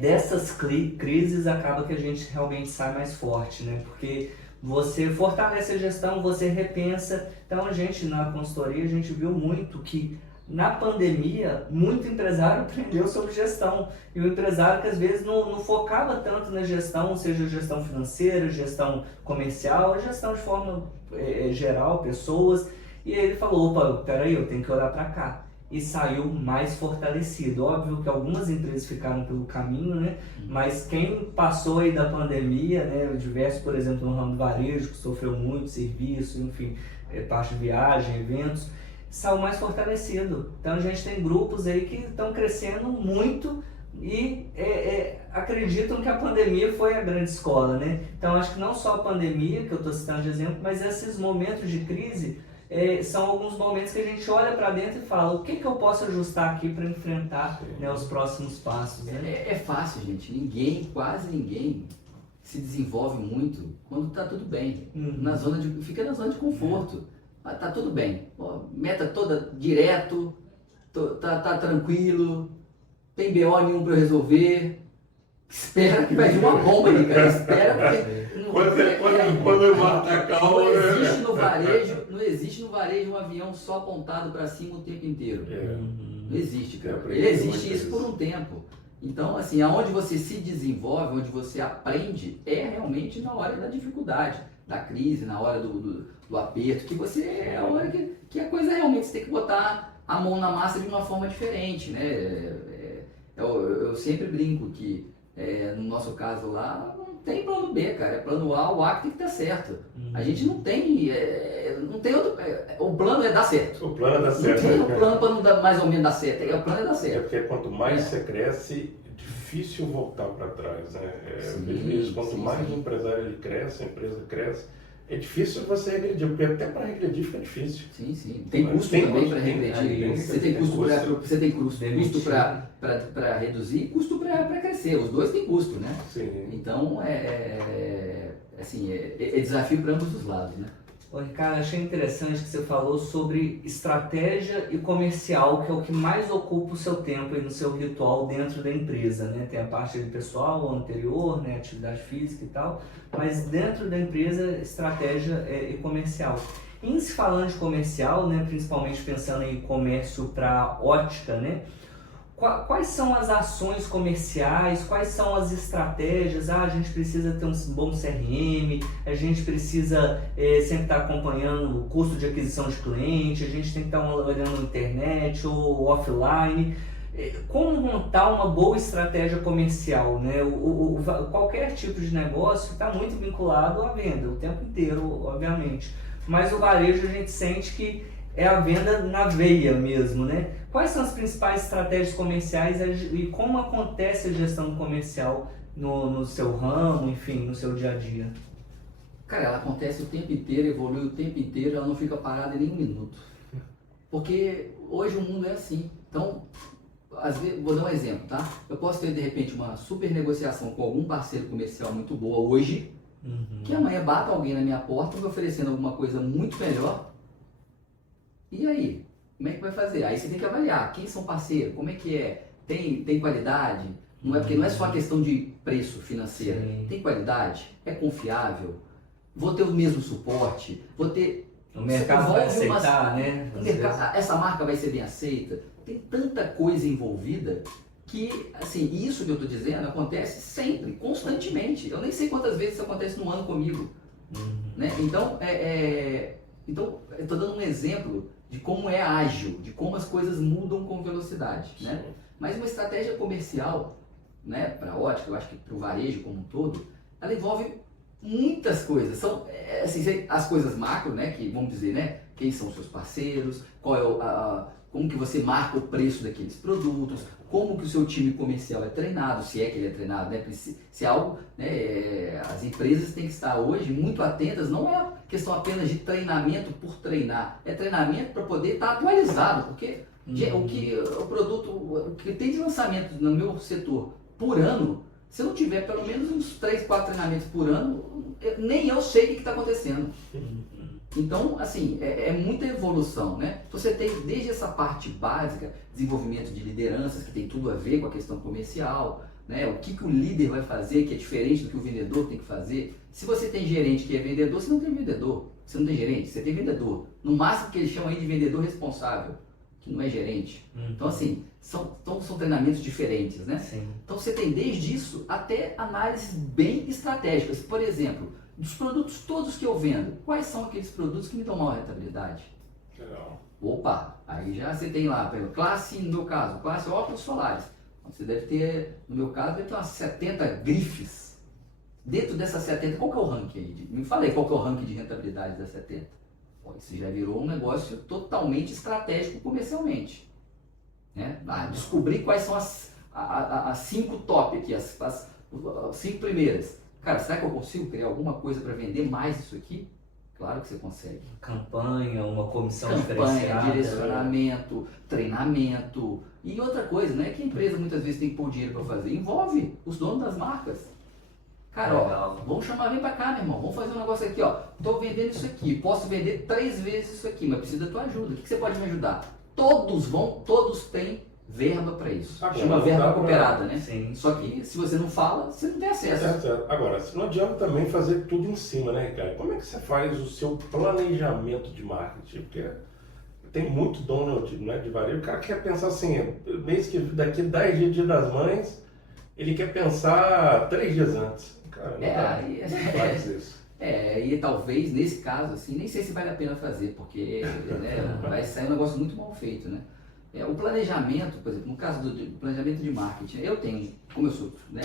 dessas crises acaba que a gente realmente sai mais forte, né? Porque você fortalece a gestão, você repensa. Então a gente, na consultoria, a gente viu muito que na pandemia, muito empresário aprendeu sobre gestão. E o empresário que às vezes não focava tanto na gestão, seja gestão financeira, gestão comercial, gestão de forma geral, pessoas. E aí ele falou, opa, peraí, eu tenho que olhar para cá. E saiu mais fortalecido. Óbvio que algumas empresas ficaram pelo caminho, né? Mas quem passou aí da pandemia, né? Diversos, por exemplo, no ramo do varejo, que sofreu muito, serviço, enfim, parte de viagem, eventos, saiu mais fortalecido. Então a gente tem grupos aí que estão crescendo muito e acreditam que a pandemia foi a grande escola, né? Então acho que não só a pandemia, que eu estou citando de exemplo, mas esses momentos de crise são alguns momentos que a gente olha para dentro e fala, o que eu posso ajustar aqui para enfrentar, né, os próximos passos, né? É fácil, gente. Quase ninguém se desenvolve muito quando está tudo bem. Fica na zona de conforto. Tá tudo bem. Meta toda direto, tá tranquilo, tem BO nenhum para resolver. Espera que vai vir uma bomba ali, cara. Espera porque... Quando o mar tá calmo... Não existe no varejo um avião só apontado para cima o tempo inteiro. Não existe, cara. Ele existe isso por um tempo. Então, assim, aonde você se desenvolve, onde você aprende, é realmente na hora da dificuldade, da crise, na hora do aperto, que você é a hora que a coisa realmente você tem que botar a mão na massa de uma forma diferente, né? Eu sempre brinco que, no nosso caso lá, tem plano B, cara. É plano A, o A que tem que dar certo. A gente não tem outro... o plano é dar certo. O plano é dar certo. Não tem o plano para não dar, mais ou menos dar certo. O plano é dar É certo. porque quanto mais você cresce, é difícil voltar para trás, né? Sim, Eu vejo isso, quanto sim, mais sim. o empresário ele cresce, a empresa cresce, é difícil você regredir, porque até para regredir fica difícil. Sim, sim. Tem Mas custo tem também custo, para tem, regredir. Você tem custo Demitir. para reduzir e custo para crescer. Os dois têm custo, né? Sim. Então, assim, é desafio para ambos os lados, né? Ô, Ricardo, achei interessante que você falou sobre estratégia e comercial, que é o que mais ocupa o seu tempo e no seu ritual dentro da empresa, né? Tem a parte pessoal, o anterior, né? Atividade física e tal, mas dentro da empresa, estratégia e comercial. Em se falando de comercial, né? Principalmente pensando em comércio para ótica, né? Quais são as ações comerciais, quais são as estratégias? A gente precisa ter um bom CRM, a gente precisa sempre estar acompanhando o custo de aquisição de cliente, a gente tem que estar olhando na internet ou offline. Como montar uma boa estratégia comercial, né? Qualquer tipo de negócio está muito vinculado à venda, o tempo inteiro, obviamente. Mas o varejo a gente sente que é a venda na veia mesmo, né? Quais são as principais estratégias comerciais e como acontece a gestão comercial no seu ramo, enfim, no seu dia a dia? Cara, ela acontece o tempo inteiro, evolui o tempo inteiro, ela não fica parada nem um minuto. Porque hoje o mundo é assim. Então, às vezes, vou dar um exemplo, tá? Eu posso ter, de repente, uma super negociação com algum parceiro comercial muito boa hoje, que amanhã bata alguém na minha porta me oferecendo alguma coisa muito melhor. E aí? Como é que vai fazer? Aí você tem que avaliar quem são parceiros, como é que é, tem qualidade, não é porque não é só a questão de preço financeiro, Sim. tem qualidade, é confiável, vou ter o mesmo suporte, vou ter... O mercado vai aceitar, né? Essa marca vai ser bem aceita, tem tanta coisa envolvida que, assim, isso que eu estou dizendo acontece sempre, constantemente. Eu nem sei quantas vezes isso acontece no ano comigo, né? Então, então, eu estou dando um exemplo de como é ágil, de como as coisas mudam com velocidade, né? Mas uma estratégia comercial, né, para a ótica, eu acho que para o varejo como um todo, ela envolve muitas coisas. São assim, as coisas macro, né, que vamos dizer, né, quem são os seus parceiros, como que você marca o preço daqueles produtos, como que o seu time comercial é treinado, se é que ele é treinado, né? Se é algo, né, as empresas têm que estar hoje muito atentas, não é questão apenas de treinamento por treinar, é treinamento para poder estar atualizado, porque o que tem de lançamento no meu setor por ano, se eu não tiver pelo menos uns 3, 4 treinamentos por ano, nem eu sei o que está acontecendo. Então, assim, é muita evolução, né? Você tem desde essa parte básica, desenvolvimento de lideranças, que tem tudo a ver com a questão comercial, né? O que o líder vai fazer, que é diferente do que o vendedor tem que fazer. Se você tem gerente que é vendedor, você não tem vendedor. Você não tem gerente, você tem vendedor. No máximo que eles chamam aí de vendedor responsável, que não é gerente. Então, assim, são treinamentos diferentes, né? Sim. Então, você tem desde isso até análises bem estratégicas. Por exemplo, dos produtos todos que eu vendo, quais são aqueles produtos que me dão maior rentabilidade? Legal. Opa, aí já você tem lá, por exemplo, classe, no meu caso, classe óculos solares. Você deve ter, no meu caso, deve ter umas 70 grifes. Dentro dessas 70, qual que é o ranking aí? Me fala aí qual que é o ranking de rentabilidade das 70. Bom, isso já virou um negócio totalmente estratégico comercialmente. Né? Descobrir quais são as 5 top aqui, as 5 primeiras. Cara, será que eu consigo criar alguma coisa para vender mais isso aqui? Claro que você consegue. Campanha, uma comissão Campanha, diferenciada. direcionamento, treinamento. E outra coisa, não é que a empresa muitas vezes tem que pôr dinheiro para fazer. Envolve os donos das marcas. Cara, ó, vamos chamar, vem pra cá, meu irmão. Vamos fazer um negócio aqui, ó. Tô vendendo isso aqui, posso vender 3 vezes isso aqui, mas preciso da tua ajuda. O que você pode me ajudar? Todos têm verba para isso. Chama verba cooperada, né? Sim. Só que se você não fala, você não tem acesso. Certo. Agora, não adianta também fazer tudo em cima, né, Ricardo? Como é que você faz o seu planejamento de marketing? Porque tem muito dono de varejo, o cara quer pensar assim, mês que daqui 10 dias, Dia das Mães, ele quer pensar 3 dias antes. Cara, não faz isso. E talvez nesse caso, assim, nem sei se vale a pena fazer, porque né, vai sair um negócio muito mal feito, né? O planejamento, por exemplo, no caso do planejamento de marketing, eu tenho, como eu sou, né,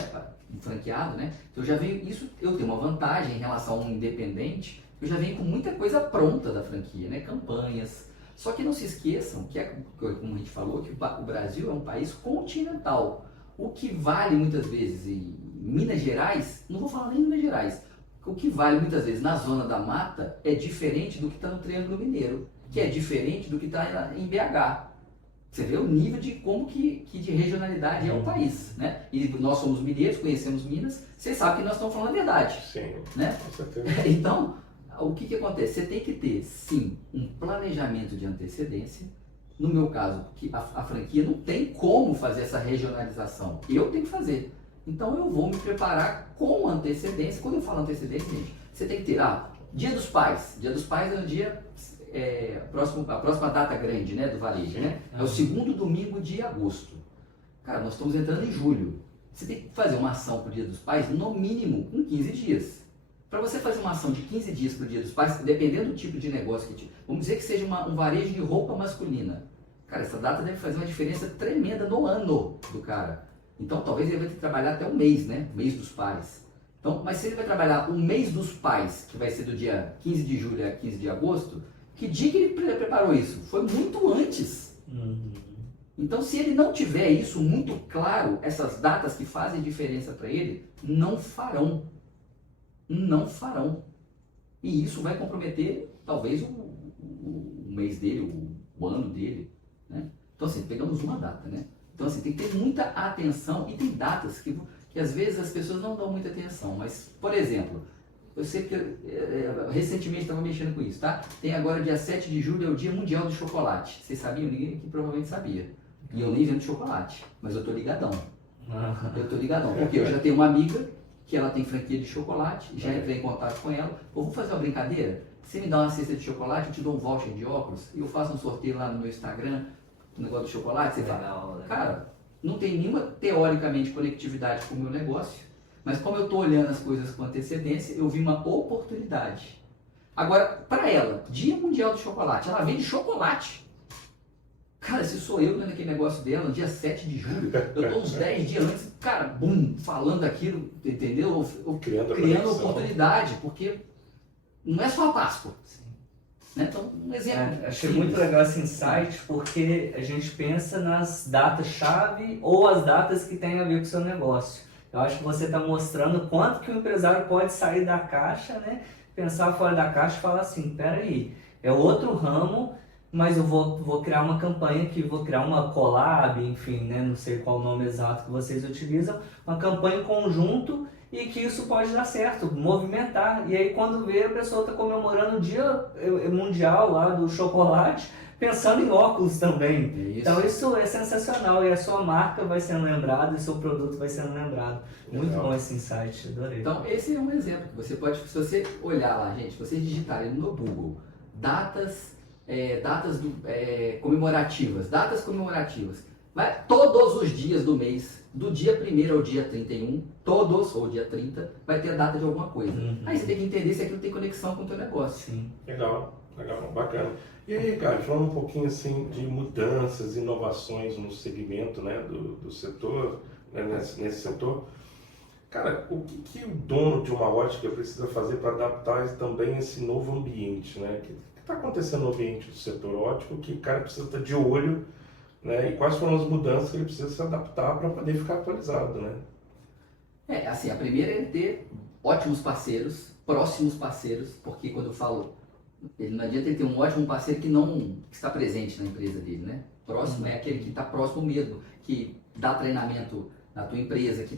um franqueado, né, eu já venho, isso eu tenho uma vantagem em relação a um independente, eu já venho com muita coisa pronta da franquia, né, campanhas. Só que não se esqueçam que, como a gente falou, que o Brasil é um país continental. O que vale muitas vezes em Minas Gerais, não vou falar nem em Minas Gerais, o que vale muitas vezes na zona da mata é diferente do que está no Triângulo Mineiro, que é diferente do que está em BH. Você vê o nível de como que de regionalidade é o país, né? E nós somos mineiros, conhecemos Minas, você sabe que nós estamos falando a verdade. Sim, né? com certeza. Então, o que acontece? Você tem que ter, sim, um planejamento de antecedência. No meu caso, que a franquia não tem como fazer essa regionalização. Eu tenho que fazer. Então, eu vou me preparar com antecedência. Quando eu falo antecedência, gente, você tem que ter, Dia dos Pais. Dia dos Pais é um dia, a próxima data grande, né, do varejo, né? É o segundo domingo de agosto. Cara, nós estamos entrando em julho. Você tem que fazer uma ação para o Dia dos Pais, no mínimo, com 15 dias. Para você fazer uma ação de 15 dias para o Dia dos Pais, dependendo do tipo de negócio que vamos dizer que seja um varejo de roupa masculina. Cara, essa data deve fazer uma diferença tremenda no ano do cara. Então, talvez ele vai ter que trabalhar até um mês, né? Mês dos Pais. Então, mas se ele vai trabalhar o mês dos Pais, que vai ser do dia 15 de julho a 15 de agosto, que dia que ele preparou isso? Foi muito antes. Então, se ele não tiver isso muito claro, essas datas que fazem diferença para ele, não farão. Não farão. E isso vai comprometer, talvez, o mês dele, o ano dele. Né? Então, assim, pegamos uma data, né? Então, assim, tem que ter muita atenção e tem datas que às vezes as pessoas não dão muita atenção. Mas, por exemplo, eu sei que recentemente estava mexendo com isso, tá? Tem agora, dia 7 de julho, é o Dia Mundial do Chocolate. Vocês sabiam? Ninguém aqui provavelmente sabia. E eu nem vendo chocolate, mas eu tô ligadão. Eu tô ligadão, porque eu já tenho uma amiga que ela tem franquia de chocolate, já entrei em contato com ela. Vamos fazer uma brincadeira? Você me dá uma cesta de chocolate, eu te dou um voucher de óculos, e eu faço um sorteio lá no meu Instagram, o negócio do chocolate, você fala, cara, não tem nenhuma, teoricamente, conectividade com o meu negócio, mas como eu estou olhando as coisas com antecedência, eu vi uma oportunidade. Agora, para ela, Dia Mundial do Chocolate, ela vende chocolate. Cara, se sou eu dando aquele negócio dela, no dia 7 de julho, eu estou uns 10 dias antes, cara, bum, falando aquilo, entendeu? Criando oportunidade, porque não é só a Páscoa. Né? Então, um exemplo. Achei muito legal esse insight, porque a gente pensa nas datas-chave ou as datas que têm a ver com o seu negócio. Eu acho que você está mostrando quanto que o empresário pode sair da caixa, né? Pensar fora da caixa e falar assim, peraí, é outro ramo, mas eu vou criar uma campanha que vou criar uma collab, enfim, né? Não sei qual o nome exato que vocês utilizam, uma campanha em conjunto e que isso pode dar certo, movimentar. E aí quando vê, a pessoa está comemorando o Dia Mundial lá do chocolate, pensando em óculos também. Isso. Então isso é sensacional e a sua marca vai sendo lembrada e o seu produto vai sendo lembrado. Muito bom esse insight, adorei. Então esse é um exemplo que você pode, se você olhar lá, gente, se vocês digitarem no Google, datas comemorativas, vai todos os dias do mês, do dia 1º ao dia 31, todos, ou dia 30, vai ter a data de alguma coisa. Aí você tem que entender se aquilo tem conexão com o teu negócio. Sim. Legal, bacana. E aí, cara, falando um pouquinho assim de mudanças, inovações no segmento, né, do setor, né, nesse setor, cara, o que o dono de uma ótica precisa fazer para adaptar também esse novo ambiente, né? O que está acontecendo no ambiente do setor óptico que o cara precisa estar de olho, né? E quais foram as mudanças que ele precisa se adaptar para poder ficar atualizado, né? Assim, a primeira é ter ótimos parceiros, próximos parceiros, porque quando eu falo, não adianta ele ter um ótimo parceiro que está presente na empresa dele, né? Próximo é aquele que está próximo mesmo, que dá treinamento na tua empresa, que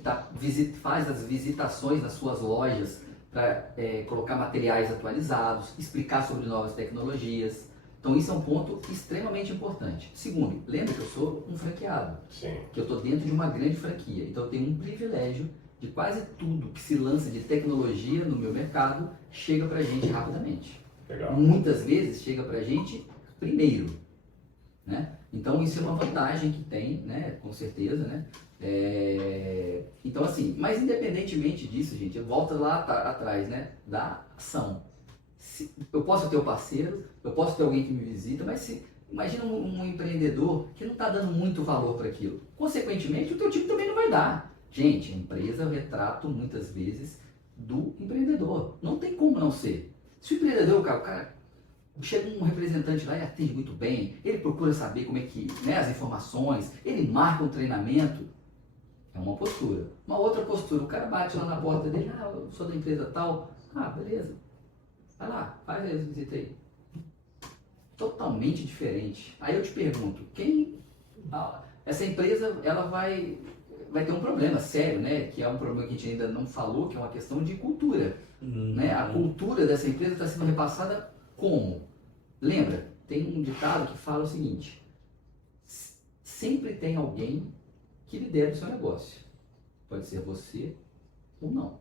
faz as visitações nas suas lojas para colocar materiais atualizados, explicar sobre novas tecnologias. Então isso é um ponto extremamente importante. Segundo, lembra que eu sou um franqueado, Sim. que eu estou dentro de uma grande franquia, então eu tenho um privilégio de quase tudo que se lança de tecnologia no meu mercado chega para a gente rapidamente. Legal. Muitas vezes chega para a gente primeiro, né? Então isso é uma vantagem que tem, né? Com certeza, né? Então assim, mas independentemente disso, gente, volta lá atrás, né? Da ação. Eu posso ter o parceiro, eu posso ter alguém que me visita, mas se Imagina um empreendedor que não está dando muito valor para aquilo. Consequentemente, o teu time também não vai dar. Gente, a empresa é o retrato, muitas vezes, do empreendedor. Não tem como não ser. Se o empreendedor, o cara chega um representante lá e atende muito bem, ele procura saber como é que, né, as informações, ele marca um treinamento, é uma postura. Uma outra postura, o cara bate lá na porta dele, eu sou da empresa tal, beleza, vai lá, faz aí, visita aí. Totalmente diferente. Aí eu te pergunto, essa empresa, ela vai ter um problema sério, né, que é um problema que a gente ainda não falou, que é uma questão de cultura, né, a cultura dessa empresa está sendo repassada como? Lembra, tem um ditado que fala o seguinte, sempre tem alguém que lidera o seu negócio. Pode ser você ou não.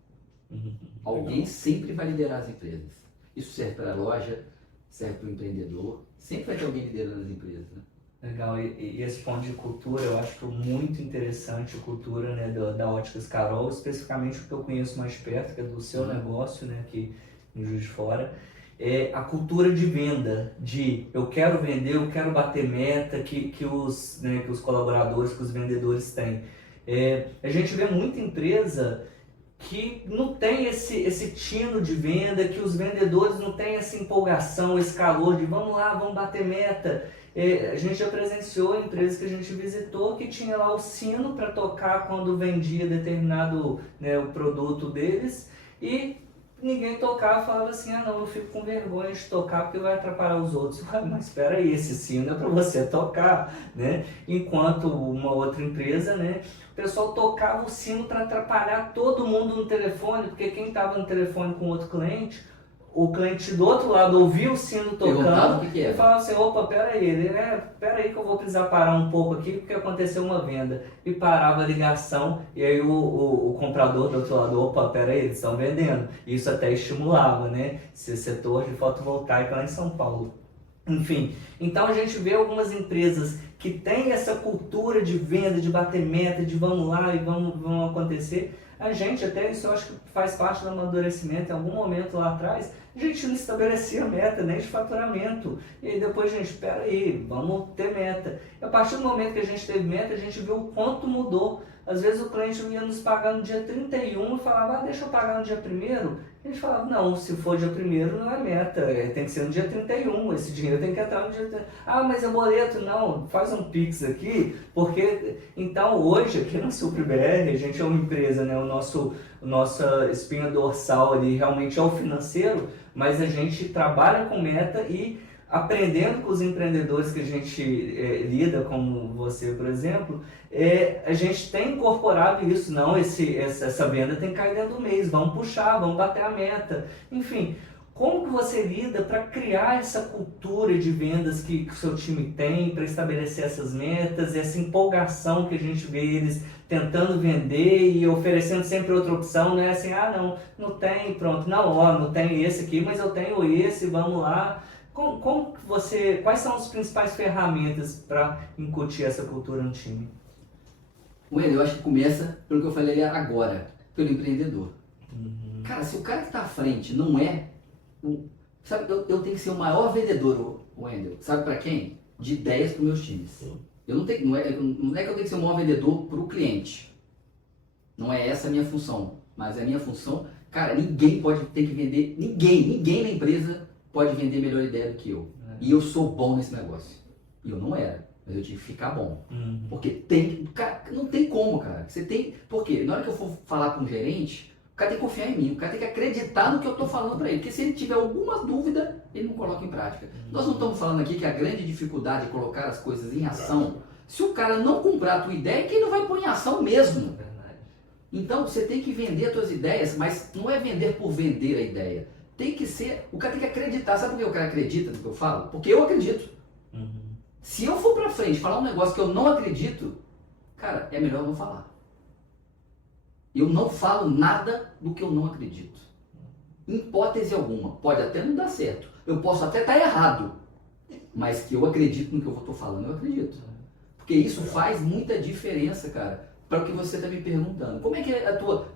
Alguém sempre vai liderar as empresas. Isso serve para a loja, serve para o empreendedor, sempre vai ter alguém liderando as empresas, né? Legal, e esse ponto de cultura eu acho muito interessante, a cultura, né, da Óticas Carol, especificamente o que eu conheço mais perto, que é do seu negócio, né, aqui em Juiz de Fora. É a cultura de venda, de eu quero vender, eu quero bater meta que os colaboradores, que os vendedores têm. A gente vê muita empresa que não tem esse tino de venda, que os vendedores não têm essa empolgação, esse calor de vamos lá, vamos bater meta. A gente já presenciou empresas que a gente visitou que tinha lá o sino para tocar quando vendia determinado, né, o produto deles e ninguém tocava, falava assim, não, eu fico com vergonha de tocar porque vai atrapalhar os outros. Mas espera aí, esse sino é para você tocar, né? Enquanto uma outra empresa, né, o pessoal tocava o sino para atrapalhar todo mundo no telefone, porque quem estava no telefone com outro cliente, o cliente do outro lado ouvia o sino tocando e falava assim, opa, peraí, peraí que eu vou precisar parar um pouco aqui porque aconteceu uma venda. E parava a ligação e aí o comprador do outro lado, opa, peraí, eles estão vendendo. Isso até estimulava, né, esse setor de fotovoltaica lá em São Paulo. Enfim, então a gente vê algumas empresas que têm essa cultura de venda, de bater meta, de vamos lá e vamos acontecer. A gente, até isso eu acho que faz parte do amadurecimento, em algum momento lá atrás, a gente não estabelecia meta nem de faturamento. E aí depois, gente, espera aí, vamos ter meta. E a partir do momento que a gente teve meta, a gente viu o quanto mudou. Às vezes o cliente ia nos pagar no dia 31 e falava, deixa eu pagar no dia 1º. A gente falava, não, se for dia 1º não é meta, tem que ser no dia 31, esse dinheiro tem que entrar no dia 31. Mas é boleto, não, faz um Pix aqui, porque... Então hoje, aqui na SupriBR, a gente é uma empresa, né, nossa espinha dorsal ali realmente é o financeiro, mas a gente trabalha com meta e aprendendo com os empreendedores que a gente lida, como você, por exemplo, a gente tem incorporado isso, não, essa venda tem que cair dentro do mês, vamos puxar, vamos bater a meta, enfim. Como que você lida para criar essa cultura de vendas que o seu time tem, para estabelecer essas metas, essa empolgação que a gente vê eles tentando vender e oferecendo sempre outra opção, não é assim, não tem, pronto, não tem esse aqui, mas eu tenho esse, vamos lá. Como que quais são as principais ferramentas para incutir essa cultura no time? Wendel, eu acho que começa pelo que eu falei agora, pelo empreendedor. Cara, se o cara que está à frente não é... Sabe, eu tenho que ser o maior vendedor, Wendel. Sabe para quem? De ideias para os meus times. Não é que eu tenho que ser o maior vendedor para o cliente. Não é essa a minha função. Mas a minha função... Cara, ninguém pode ter que vender... Ninguém na empresa pode vender melhor ideia do que eu. E eu sou bom nesse negócio. E eu não era. Mas eu tive que ficar bom. Porque cara, não tem como, cara. Porque na hora que eu for falar com um gerente, o cara tem que confiar em mim. O cara tem que acreditar no que eu estou falando para ele. Porque se ele tiver alguma dúvida, ele não coloca em prática. Nós não estamos falando aqui que a grande dificuldade é colocar as coisas em ação. Se o cara não comprar a tua ideia, que ele não vai pôr em ação mesmo. Então, você tem que vender as tuas ideias, mas não é vender por vender a ideia. Tem que ser, o cara tem que acreditar. Sabe por que o cara acredita no que eu falo? Porque eu acredito. Se eu for pra frente falar um negócio que eu não acredito, cara, é melhor eu não falar. Eu não falo nada do que eu não acredito. Em hipótese alguma. Pode até não dar certo. Eu posso até estar errado. Mas que eu acredito no que eu estou falando, eu acredito. Porque isso faz muita diferença, cara. Para o que você está me perguntando. Como é que é a tua...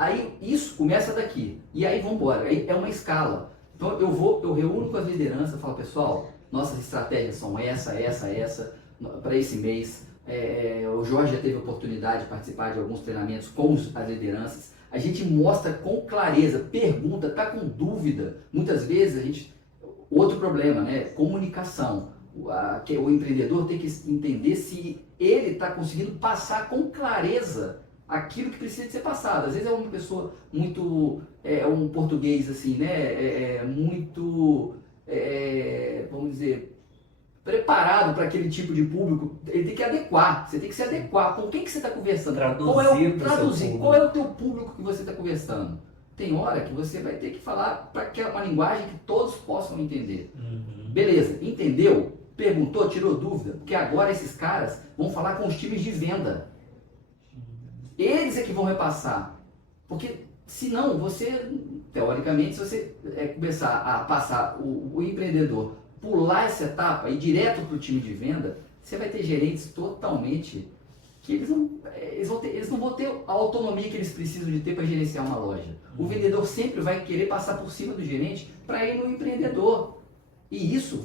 Aí isso começa daqui. E aí vamos embora. Aí é uma escala. Então eu reúno com as lideranças e falo, pessoal, nossas estratégias são essa, para esse mês. O Jorge já teve a oportunidade de participar de alguns treinamentos com as lideranças. A gente mostra com clareza, pergunta, está com dúvida. Muitas vezes outro problema, né? Comunicação. O empreendedor tem que entender se ele está conseguindo passar com clareza aquilo que precisa de ser passado. Às vezes é uma pessoa muito, um português assim, né? Muito, vamos dizer, preparado para aquele tipo de público. Ele tem que adequar, você tem que se adequar. Com quem que você está conversando? Qual é o teu público que você está conversando? Tem hora que você vai ter que falar para uma linguagem que todos possam entender. Beleza, entendeu? Perguntou, tirou dúvida? Porque agora esses caras vão falar com os times de venda. Eles é que vão repassar. Porque senão você, teoricamente, se você começar a passar o empreendedor, pular essa etapa e ir direto para o time de venda, você vai ter gerentes totalmente que eles não vão ter a autonomia que eles precisam de ter para gerenciar uma loja. O vendedor sempre vai querer passar por cima do gerente para ir no empreendedor. E isso,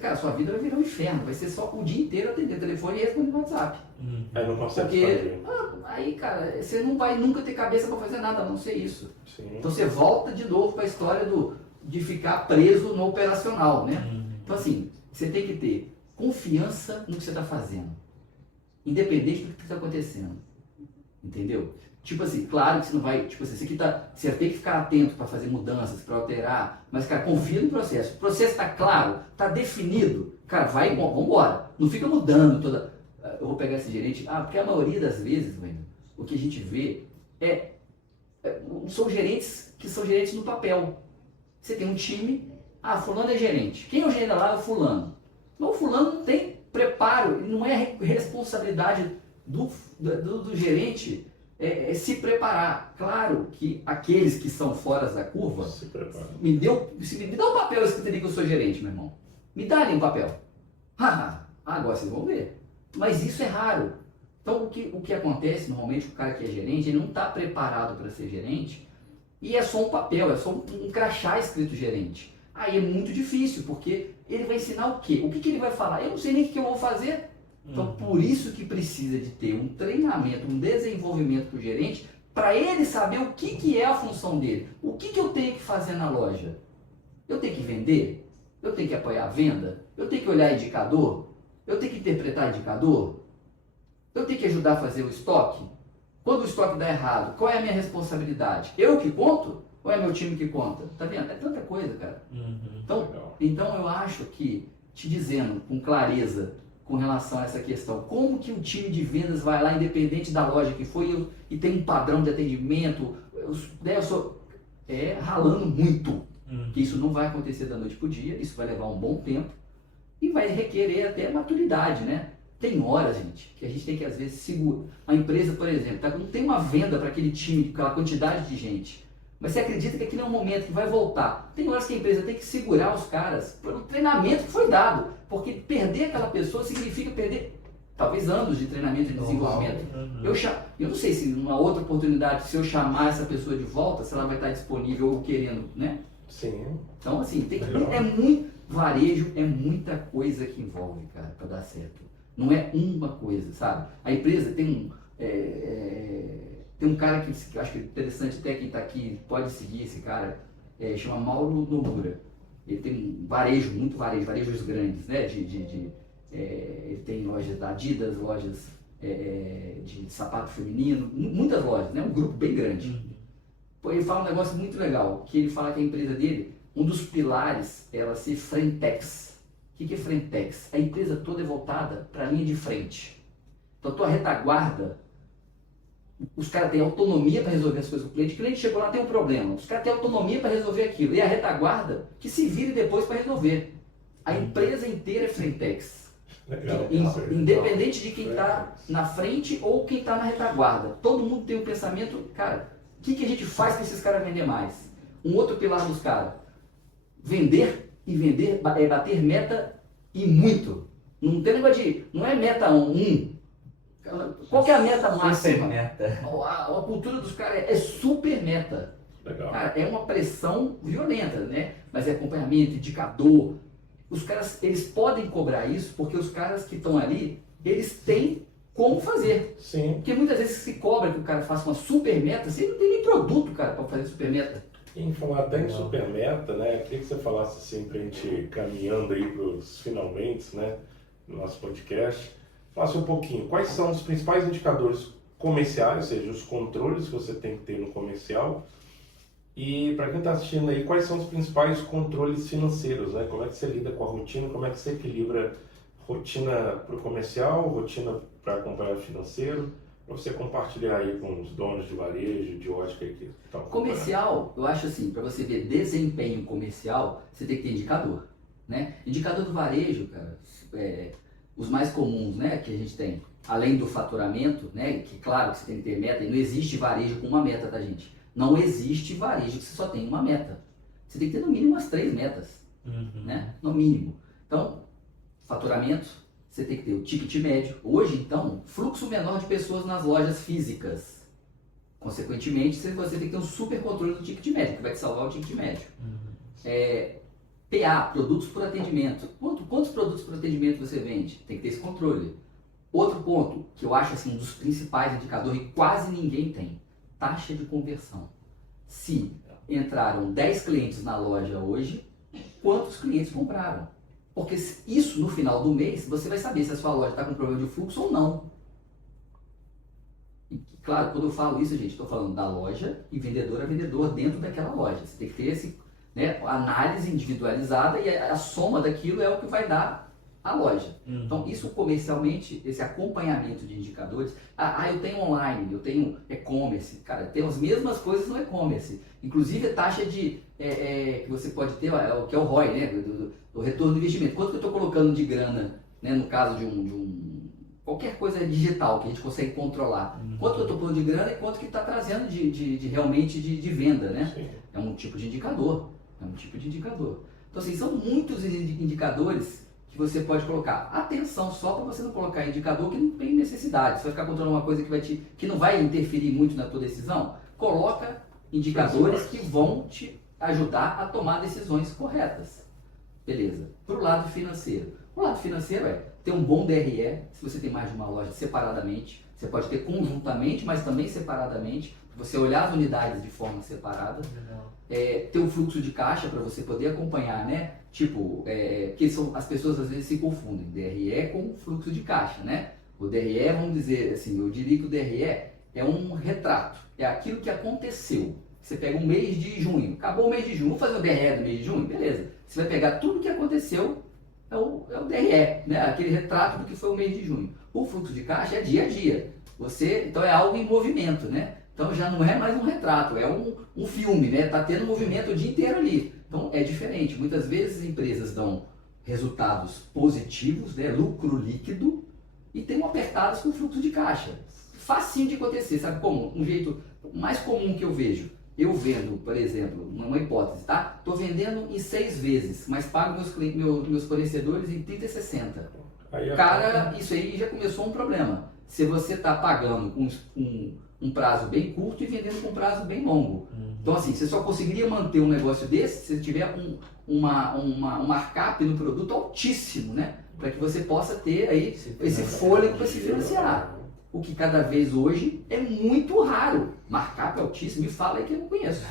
cara, sua vida vai virar um inferno. Vai ser só o dia inteiro atender telefone e responder no WhatsApp. Aí não consegue fazer. Aí, cara, você não vai nunca ter cabeça para fazer nada, a não ser isso. Sim. Então você volta de novo para a história de ficar preso no operacional, né? Então assim, você tem que ter confiança no que você está fazendo. Independente do que está acontecendo. Entendeu? Tipo assim, claro que você não vai, tipo assim, você tem que ficar atento para fazer mudanças, para alterar, mas, cara, confia no processo. O processo está claro, está definido, cara, vamos embora. Não fica mudando toda... Eu vou pegar esse gerente, porque a maioria das vezes, o que a gente vê são gerentes que são gerentes no papel. Você tem um time, fulano é gerente. Quem é o gerente lá é o fulano. Mas o fulano não tem preparo, não é responsabilidade do gerente se preparar. Claro que aqueles que são fora da curva, me dá um papel escrito ali que eu sou gerente, meu irmão. Me dá ali um papel. Agora vocês vão ver. Mas isso é raro. Então o que acontece normalmente com o cara que é gerente, ele não está preparado para ser gerente e é só um papel, é só um crachá escrito gerente. Aí é muito difícil, porque ele vai ensinar o quê? O que ele vai falar? Eu não sei nem o que eu vou fazer. Então, por isso que precisa de ter um treinamento, um desenvolvimento para o gerente, para ele saber o que é a função dele. O que eu tenho que fazer na loja? Eu tenho que vender? Eu tenho que apoiar a venda? Eu tenho que olhar indicador? Eu tenho que interpretar indicador? Eu tenho que ajudar a fazer o estoque? Quando o estoque dá errado, qual é a minha responsabilidade? Eu que conto? Ou é meu time que conta? Tá vendo? É tanta coisa, cara. Então eu acho que, te dizendo com clareza, com relação a essa questão, como que o time de vendas vai lá, independente da loja que foi, e tem um padrão de atendimento, eu sou ralando muito, que isso não vai acontecer da noite pro dia, isso vai levar um bom tempo, e vai requerer até maturidade, né? Tem horas, gente, que a gente tem que às vezes segurar. A empresa, por exemplo, não tem uma venda para aquele time, aquela quantidade de gente, mas você acredita que aquele é um momento que vai voltar. Tem horas que a empresa tem que segurar os caras pelo treinamento que foi dado, porque perder aquela pessoa significa perder talvez anos de treinamento e desenvolvimento. Eu não sei se numa outra oportunidade, se eu chamar essa pessoa de volta, se ela vai estar disponível ou querendo, né? Sim. Então assim, muito varejo, é muita coisa que envolve, cara, para dar certo. Não é uma coisa, sabe? A empresa tem um cara que eu acho que é interessante, até quem está aqui pode seguir esse cara, chama Mauro Nomura. Ele tem varejos grandes, né? Ele tem lojas da Adidas, lojas de sapato feminino, muitas lojas, né? Um grupo bem grande. Pô, ele fala um negócio muito legal, que ele fala que a empresa dele, um dos pilares é ela ser frentex. O que é frentex? A empresa toda é voltada para a linha de frente. Então a tua retaguarda, os caras têm autonomia para resolver as coisas com o cliente chegou lá, tem um problema, os caras têm autonomia para resolver aquilo, e a retaguarda que se vire depois para resolver. A empresa inteira é frentex. Legal. Independente de quem está na frente ou quem está na retaguarda. Todo mundo tem um pensamento, cara, o que a gente faz para esses caras vender mais? Um outro pilar dos caras, vender e vender é bater meta e muito. Não tem negócio não é meta 1. Qual que é a meta máxima? Super meta. A cultura dos caras é super meta. Legal. Cara, é uma pressão violenta, né? Mas é acompanhamento, indicador. os caras, eles podem cobrar isso porque os caras que estão ali, eles têm como fazer. Sim. Porque muitas vezes se cobra que o cara faça uma super meta, você não tem nem produto, cara, para fazer super meta. Em falar até em super meta, né? Queria que você falasse assim pra gente ir caminhando aí pros finalmente, né? No nosso podcast. Falasse um pouquinho, quais são os principais indicadores comerciais, ou seja, os controles que você tem que ter no comercial. E para quem está assistindo aí, quais são os principais controles financeiros, né? Como é que você lida com a rotina, como é que você equilibra rotina para o comercial, rotina para acompanhar o financeiro, para você compartilhar aí com os donos de varejo, de ótica aí que estão acompanhando. Comercial, eu acho assim, para você ver desempenho comercial, você tem que ter indicador, né? Indicador do varejo, cara, os mais comuns, né, que a gente tem, além do faturamento, né, que claro que você tem que ter meta, e não existe varejo com uma meta, tá, gente? Não existe varejo que você só tem uma meta. Você tem que ter no mínimo umas 3 metas, né? No mínimo. Então, faturamento, você tem que ter o ticket médio. Hoje, então, fluxo menor de pessoas nas lojas físicas. Consequentemente, você tem que ter um super controle do ticket médio, que vai te salvar o ticket médio. PA, produtos por atendimento. Quantos produtos por atendimento você vende? Tem que ter esse controle. Outro ponto, que eu acho assim, um dos principais indicadores e quase ninguém tem. Taxa de conversão. Se entraram 10 clientes na loja hoje, quantos clientes compraram? Porque isso no final do mês, você vai saber se a sua loja está com problema de fluxo ou não. E, claro, quando eu falo isso, gente, estou falando da loja e vendedor a vendedor dentro daquela loja. Você tem que ter esse, né, análise individualizada e a soma daquilo é o que vai dar a loja. Então, isso comercialmente, esse acompanhamento de indicadores, eu tenho online, eu tenho e-commerce, cara, tem as mesmas coisas no e-commerce, inclusive a taxa de, que você pode ter, que é o ROI, né, do retorno do investimento, quanto que eu estou colocando de grana, né, no caso de qualquer coisa digital que a gente consegue controlar, quanto que eu estou pondo de grana e quanto que está trazendo realmente de venda, né? Sim. É um tipo de indicador, Então, assim, são muitos indicadores que você pode colocar. Atenção só para você não colocar indicador que não tem necessidade. Você vai ficar controlando uma coisa que não vai interferir muito na tua decisão. Coloca indicadores que vão te ajudar a tomar decisões corretas. Beleza. Para o lado financeiro. O lado financeiro é ter um bom DRE, se você tem mais de uma loja separadamente. Você pode ter conjuntamente, mas também separadamente. Você olhar as unidades de forma separada. Ter um fluxo de caixa para você poder acompanhar, né? Tipo, que as pessoas às vezes se confundem, DRE com fluxo de caixa, né? O DRE, vamos dizer assim, eu diria que o DRE é um retrato, é aquilo que aconteceu. Você pega um mês de junho, acabou o mês de junho, vou fazer o DRE do mês de junho, beleza. Você vai pegar tudo que aconteceu, é o DRE, né? Aquele retrato do que foi o mês de junho. O fluxo de caixa é dia a dia. Então é algo em movimento, né? Então já não é mais um retrato, é um filme, né? Tá tendo movimento o dia inteiro ali. Então é diferente. Muitas vezes as empresas dão resultados positivos, né? Lucro líquido, e tem um apertadas com fluxo de caixa. Facinho de acontecer, sabe como? Um jeito mais comum que eu vejo. Eu vendo, por exemplo, uma hipótese, tá? Tô vendendo em 6 vezes, mas pago meus fornecedores em 30 e 60. Cara, isso aí já começou um problema. Se você tá pagando com um prazo bem curto e vendendo com um prazo bem longo. Então, assim, você só conseguiria manter um negócio desse se você tiver um markup no produto altíssimo, né? Para que você possa ter aí esse fôlego para se financiar. O que cada vez hoje é muito raro. Markup altíssimo, me fala aí que eu não conheço.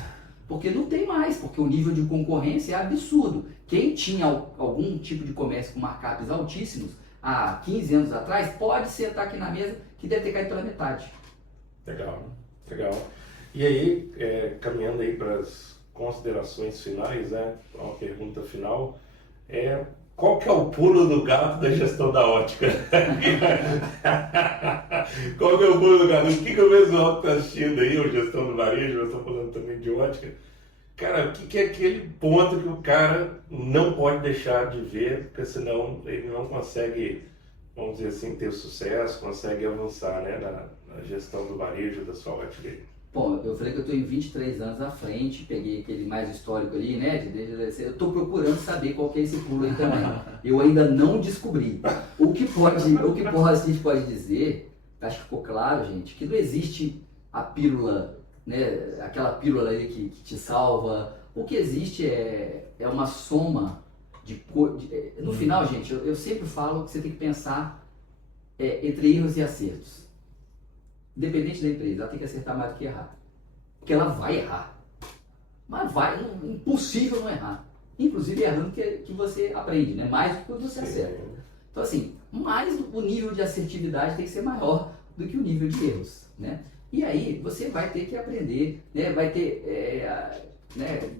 Porque não tem mais, porque o nível de concorrência é absurdo. Quem tinha algum tipo de comércio com markups altíssimos há 15 anos atrás, pode sentar aqui na mesa que deve ter caído pela metade. Legal. E aí, caminhando aí para as considerações finais, né? Uma pergunta final qual que é o pulo do gato da gestão da ótica? Qual que é o pulo do gato? O que o pessoal que está assistindo aí, ou gestão do varejo, nós estamos falando também de ótica, cara, o que é aquele ponto que o cara não pode deixar de ver, porque senão ele não consegue, vamos dizer assim, ter sucesso, consegue avançar, né, na gestão do varejo da sua ótica aí? Bom, eu falei que eu estou em 23 anos à frente, peguei aquele mais histórico ali, né? Eu estou procurando saber qual que é esse pulo aí também. Eu ainda não descobri. O que a gente pode dizer, acho que ficou claro, gente, que não existe a pílula, né? Aquela pílula ali que te salva. O que existe é uma soma No final, gente, eu sempre falo que você tem que pensar entre erros e acertos. Independente da empresa, ela tem que acertar mais do que errar. Porque ela vai errar. Mas impossível não errar. Inclusive errando que você aprende, né? Mais do que quando você acerta. Então assim, mais o nível de assertividade tem que ser maior do que o nível de erros, né? E aí você vai ter que aprender, né? Vai ter,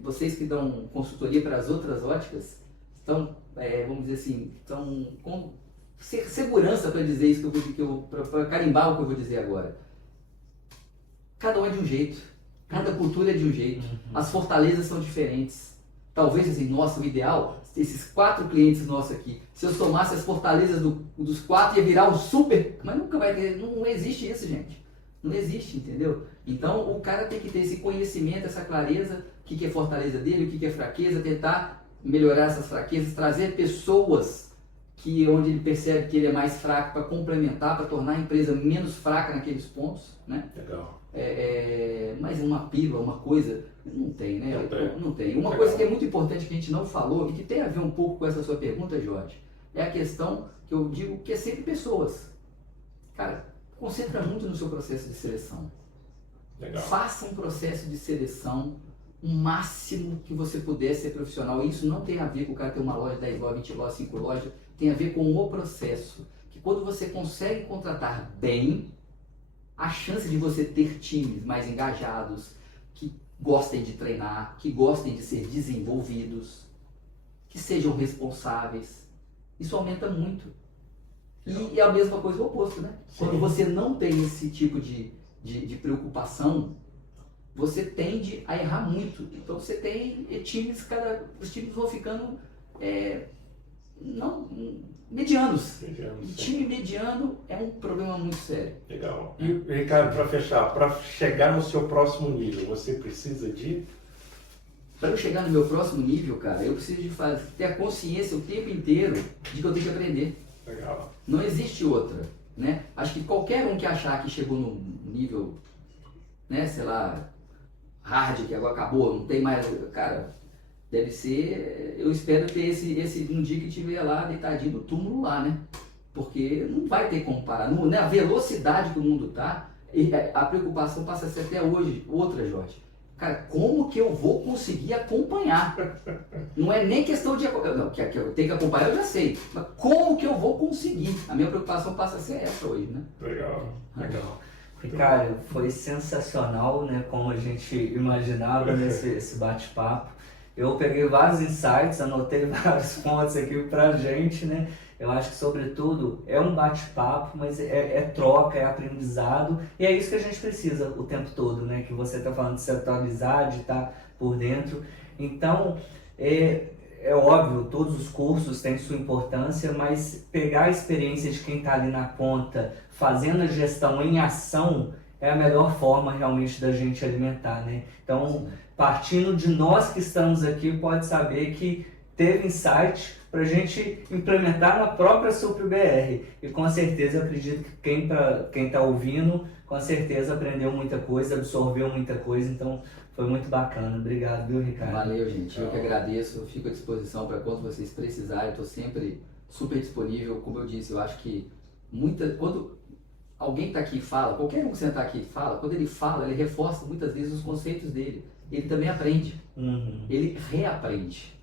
vocês que dão consultoria para as outras óticas, estão, vamos dizer assim, estão com segurança para dizer isso para carimbar o que eu vou dizer agora. Cada um é de um jeito, cada cultura é de um jeito, as fortalezas são diferentes. Talvez assim, nossa, o ideal, esses 4 clientes nossos aqui, se eu somasse as fortalezas dos 4 ia virar um super, mas nunca vai ter, não existe isso, gente. Não existe, entendeu? Então o cara tem que ter esse conhecimento, essa clareza, o que é fortaleza dele, o que é fraqueza, tentar melhorar essas fraquezas, trazer pessoas onde ele percebe que ele é mais fraco para complementar, para tornar a empresa menos fraca naqueles pontos, né? Legal. Mas uma pílula, uma coisa, não tem, né? Não tem. Uma Legal. Coisa que é muito importante que a gente não falou e que tem a ver um pouco com essa sua pergunta, Jorge, é a questão que eu digo que é sempre pessoas. Cara, concentra muito no seu processo de seleção. Legal. Faça um processo de seleção o máximo que você puder ser profissional. E isso não tem a ver com o cara ter uma loja, 10 lojas, 20 lojas, 5 lojas. Tem a ver com o processo. Que quando você consegue contratar bem, a chance de você ter times mais engajados, que gostem de treinar, que gostem de ser desenvolvidos, que sejam responsáveis, isso aumenta muito. E é a mesma coisa o oposto, né? Sim. Quando você não tem esse tipo de preocupação, você tende a errar muito. Então você tem times, os times vão ficando medianos. E time mediano é um problema muito sério. Legal. E, Ricardo, para fechar, para chegar no seu próximo nível, você precisa de... Para eu chegar no meu próximo nível, cara, eu preciso de ter a consciência o tempo inteiro de que eu tenho que aprender. Legal. Não existe outra, né? Acho que qualquer um que achar que chegou no nível, né, sei lá, hard, que agora acabou, não tem mais, cara, deve ser, eu espero ter esse no dia que estiver lá deitadinho no túmulo lá, né? Porque não vai ter como parar, né? A velocidade que o mundo tá, a preocupação passa a ser até hoje outra, Jorge. Cara, como que eu vou conseguir acompanhar? Não é nem questão de... Não, que eu tenho que acompanhar, eu já sei. Mas como que eu vou conseguir? A minha preocupação passa a ser essa hoje, né? Legal, legal. Ricardo, foi sensacional, né? Como a gente imaginava nesse bate-papo. Eu peguei vários insights, anotei vários pontos aqui pra gente, né? Eu acho que, sobretudo, é um bate-papo, mas é troca, é aprendizado. E é isso que a gente precisa o tempo todo, né? Que você está falando de se atualizar, de estar por dentro. Então, é óbvio, todos os cursos têm sua importância, mas pegar a experiência de quem está ali na ponta, fazendo a gestão em ação, é a melhor forma realmente da gente alimentar, né? Então, partindo de nós que estamos aqui, pode saber que teve insight para a gente implementar na própria SuperBR. E com certeza, acredito que quem tá ouvindo, com certeza aprendeu muita coisa, absorveu muita coisa, então foi muito bacana. Obrigado, viu, Ricardo? Valeu, gente. Eu que agradeço, eu fico à disposição para quando vocês precisarem, estou sempre super disponível. Como eu disse, eu acho que quando alguém está aqui e fala, qualquer um que sentar aqui e fala, quando ele fala, ele reforça muitas vezes os conceitos dele. Ele também aprende, ele reaprende.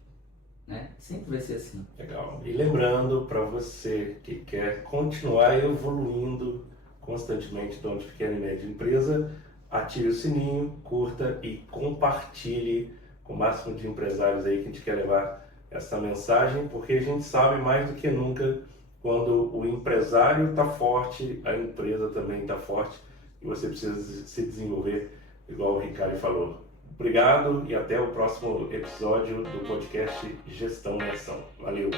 Né? Sempre vai ser assim. Legal. E lembrando para você que quer continuar evoluindo constantemente de onde pequena e média empresa, ative o sininho, curta e compartilhe com o máximo de empresários aí que a gente quer levar essa mensagem, porque a gente sabe mais do que nunca quando o empresário está forte, a empresa também está forte e você precisa se desenvolver, igual o Ricardo falou. Obrigado e até o próximo episódio do podcast Gestão em Ação. Valeu!